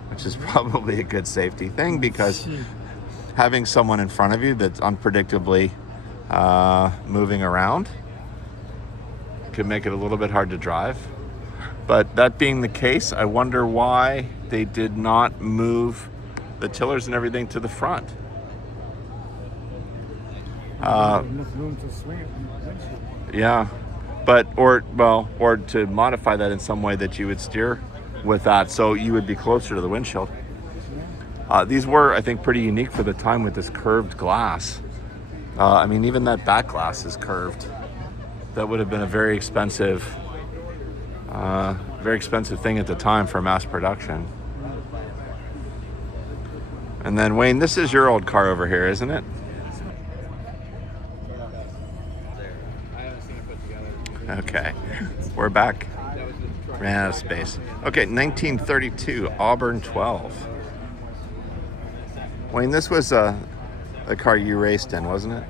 which is probably a good safety thing because having someone in front of you that's unpredictably moving around could make it a little bit hard to drive. But that being the case, I wonder why they did not move the tillers and everything to the front. Enough room to swing it. Yeah, but or to modify that in some way that you would steer with that, so you would be closer to the windshield. These were, I think, pretty unique for the time with this curved glass. I mean, even that back glass is curved. That would have been a very expensive thing at the time for mass production. And then Wayne, this is your old car over here, isn't it? Okay, we're back. Ran out of space. Okay, 1932 Auburn 12. Wayne, this was the car you raced in, wasn't it?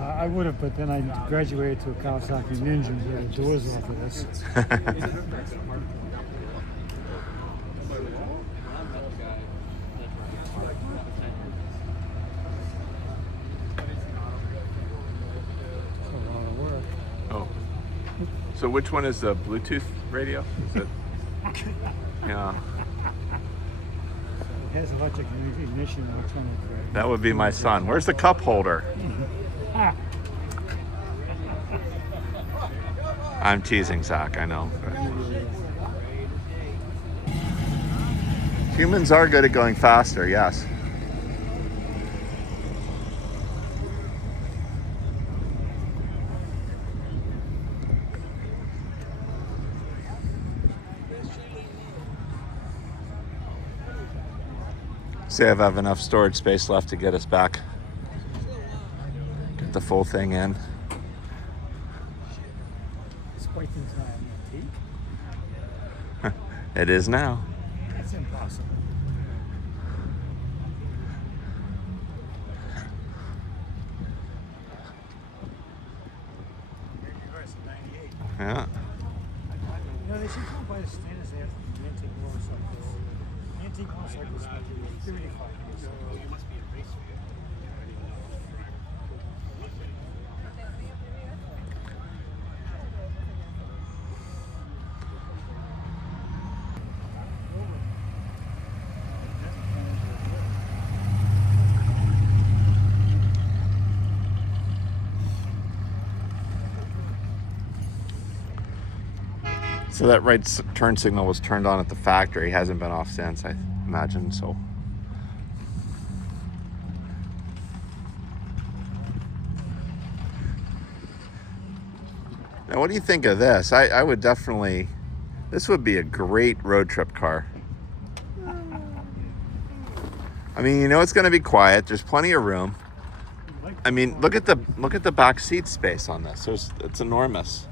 I would have, but then I graduated to a Kawasaki Ninja and got the doors off of this. Oh. So which one is the Bluetooth radio? Is it? Yeah. It has electric ignition electronic. That would be my son. Where's the cup holder? I'm teasing, Zach, I know. Humans are good at going faster, yes. See if I have enough storage space left to get us back. Get the full thing in. It's quite the time. Antique? It is now. That's impossible. Yeah. You know, they should come by the standards they have for antique motorcycles. Antique motorcycles have to be 35 years old. You must be a racer. So that right turn signal was turned on at the factory. Hasn't been off since, I imagine. So. Now, what do you think of this? I would definitely. This would be a great road trip car. I mean, you know, it's going to be quiet. There's plenty of room. I mean, look at the back seat space on this. It's enormous.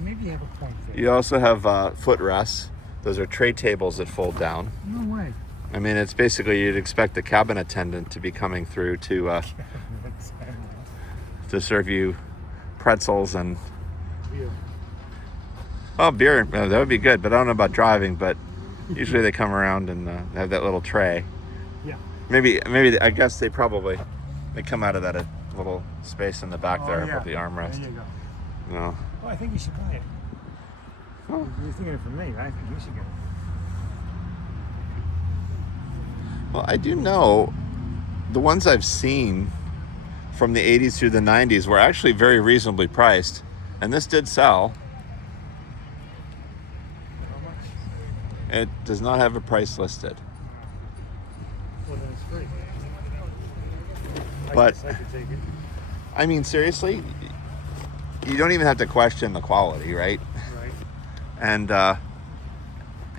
Maybe you have a point there. You also have footrests. Those are tray tables that fold down. No way. I mean, it's basically you'd expect the cabin attendant to be coming through to serve you pretzels and beer. That would be good, but I don't know about driving. But usually they come around and have that little tray. Yeah. Maybe I guess they come out of that little space in the back there above the armrest. There you go. No. Well, I think you should buy it. Oh. You're thinking it for me. I think you should get it. Well, I do know the ones I've seen from the 80s through the 90s were actually very reasonably priced, and this did sell. How much? It does not have a price listed. Well, then it's free. But I could take it. I mean, seriously, you don't even have to question the quality, right? Right. And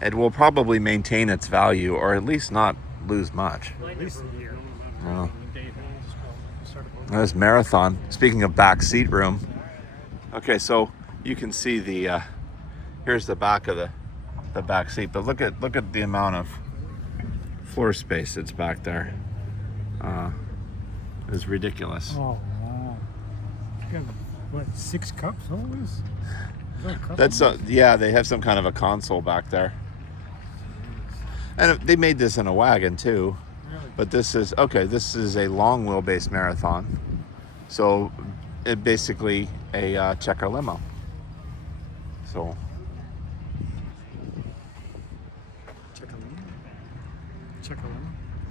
it will probably maintain its value, or at least not lose much. At least a year. Oh. There's Marathon. Speaking of back seat room. Okay, so you can see the here's the back of the back seat, but look at the amount of floor space that's back there. It's ridiculous. Oh, wow. You got, what, 6 cups always? Is that a cup? That's yeah, they have some kind of a console back there. And they made this in a wagon too. Really? But this is a long wheelbase Marathon. So it basically a checker limo. So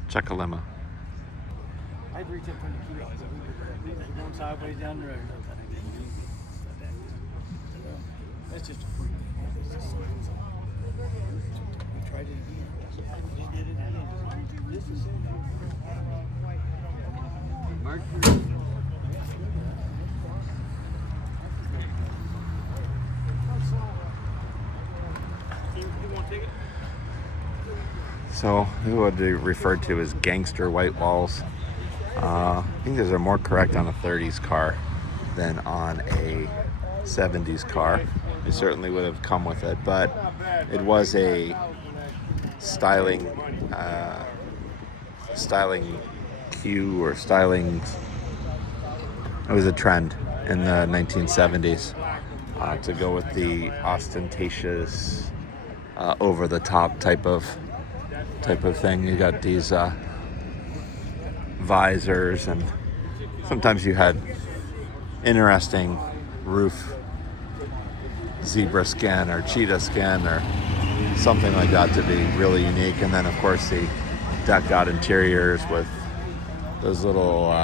checker limo. I'd reach up from the key. We're going sideways down the road. That's just a freak. We tried it again. We did it again. This is Mercury. You want to take it? So this is what they referred to as gangster white walls. I think those are more correct on a 30s car than on a 70s car. It certainly would have come with it, but it was a styling cue or styling. It was a trend in the 1970s to go with the ostentatious, over-the-top type of thing. You got these visors, and sometimes you had interesting roof zebra skin or cheetah skin or something like that to be really unique. And then of course the decked out interiors with those little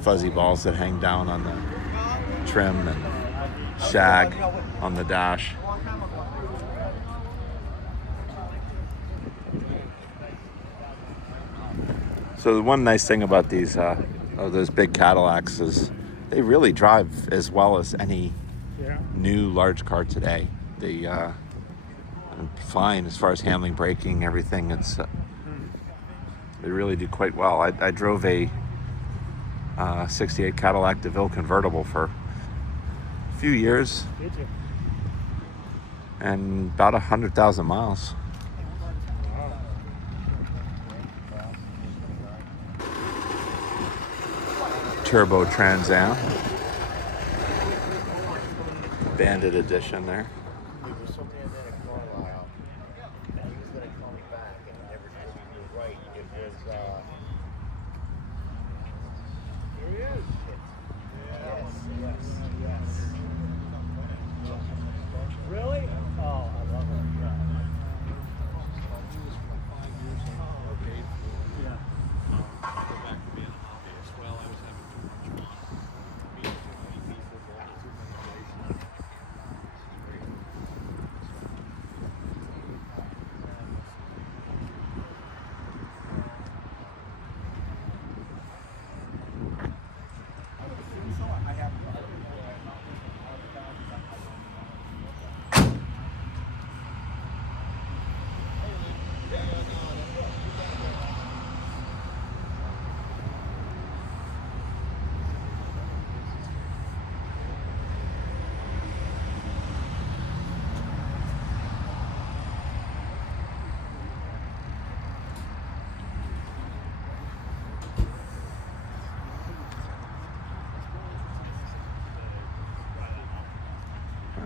fuzzy balls that hang down on the trim and shag on the dash. So the one nice thing about these those big Cadillacs is they really drive as well as any new large car today. They fine as far as handling, braking, everything. It's They really do quite well. I drove a 68 Cadillac DeVille convertible for a few years Did you? and about 100,000 miles. Turbo Trans Am. Bandit edition there. There was something in there at Carlisle, and he was going to call me back, and he never did. You're right. It was, Here he is. yes. Really? Oh, I love it.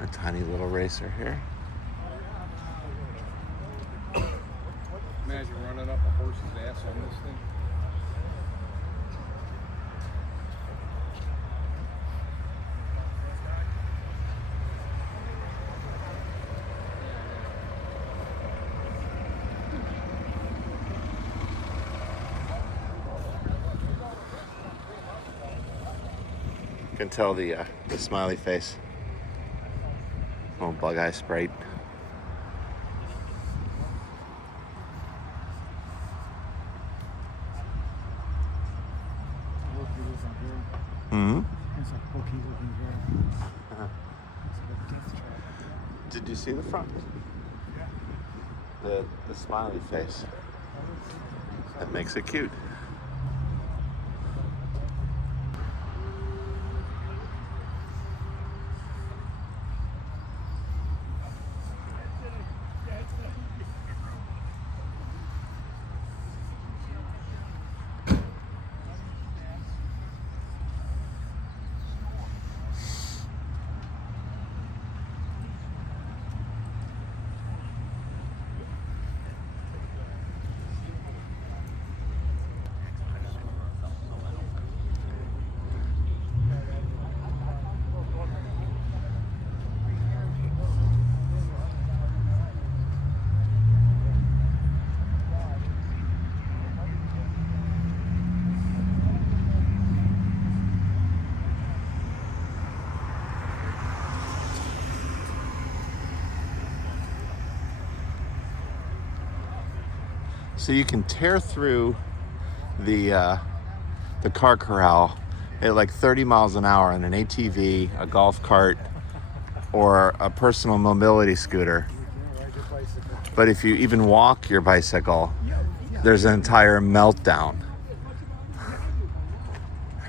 A tiny little racer here. Imagine running up a horse's ass on this thing. You can tell the smiley face. Oh, bug eye sprite. Hmm. It's a hooky looking girl. Uh-huh. It's like a death trap. Did you see the front? The smiley face. That makes it cute. So you can tear through the car corral at like 30 miles an hour on an ATV, a golf cart, or a personal mobility scooter. But if you even walk your bicycle, there's an entire meltdown.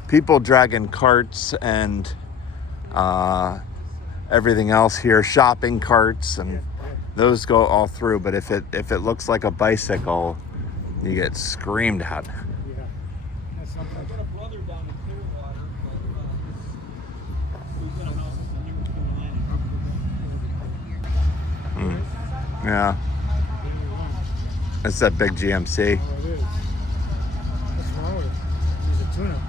People dragging carts and everything else here, shopping carts, and those go all through. But if it looks like a bicycle, you get screamed at. Yeah. That's something. I've got a brother down in Clearwater, but we've got a house in New Carolina. Yeah. It's that big GMC. Oh, it is. What's wrong with it? He's a tuna.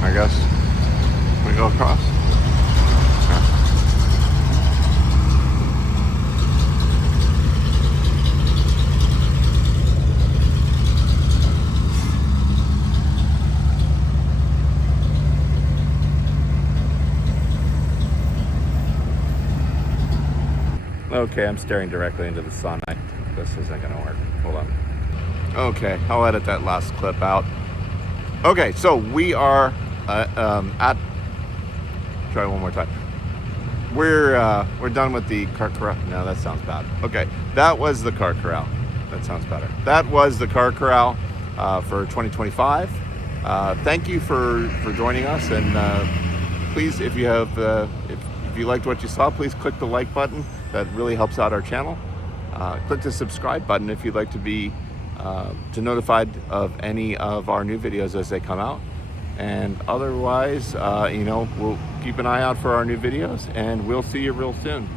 I guess we go across. Okay, I'm staring directly into the sun. This isn't gonna work. Hold on. Okay, I'll edit that last clip out. Okay, so we are at. Try one more time. We're done with the car corral. No, that sounds bad. Okay, that was the car corral. That sounds better. That was the car corral for 2025. Thank you for joining us, and please, if you have if you liked what you saw, please click the like button. That really helps out our channel. Click the subscribe button if you'd like to be notified of any of our new videos as they come out. And otherwise, we'll keep an eye out for our new videos, and we'll see you real soon.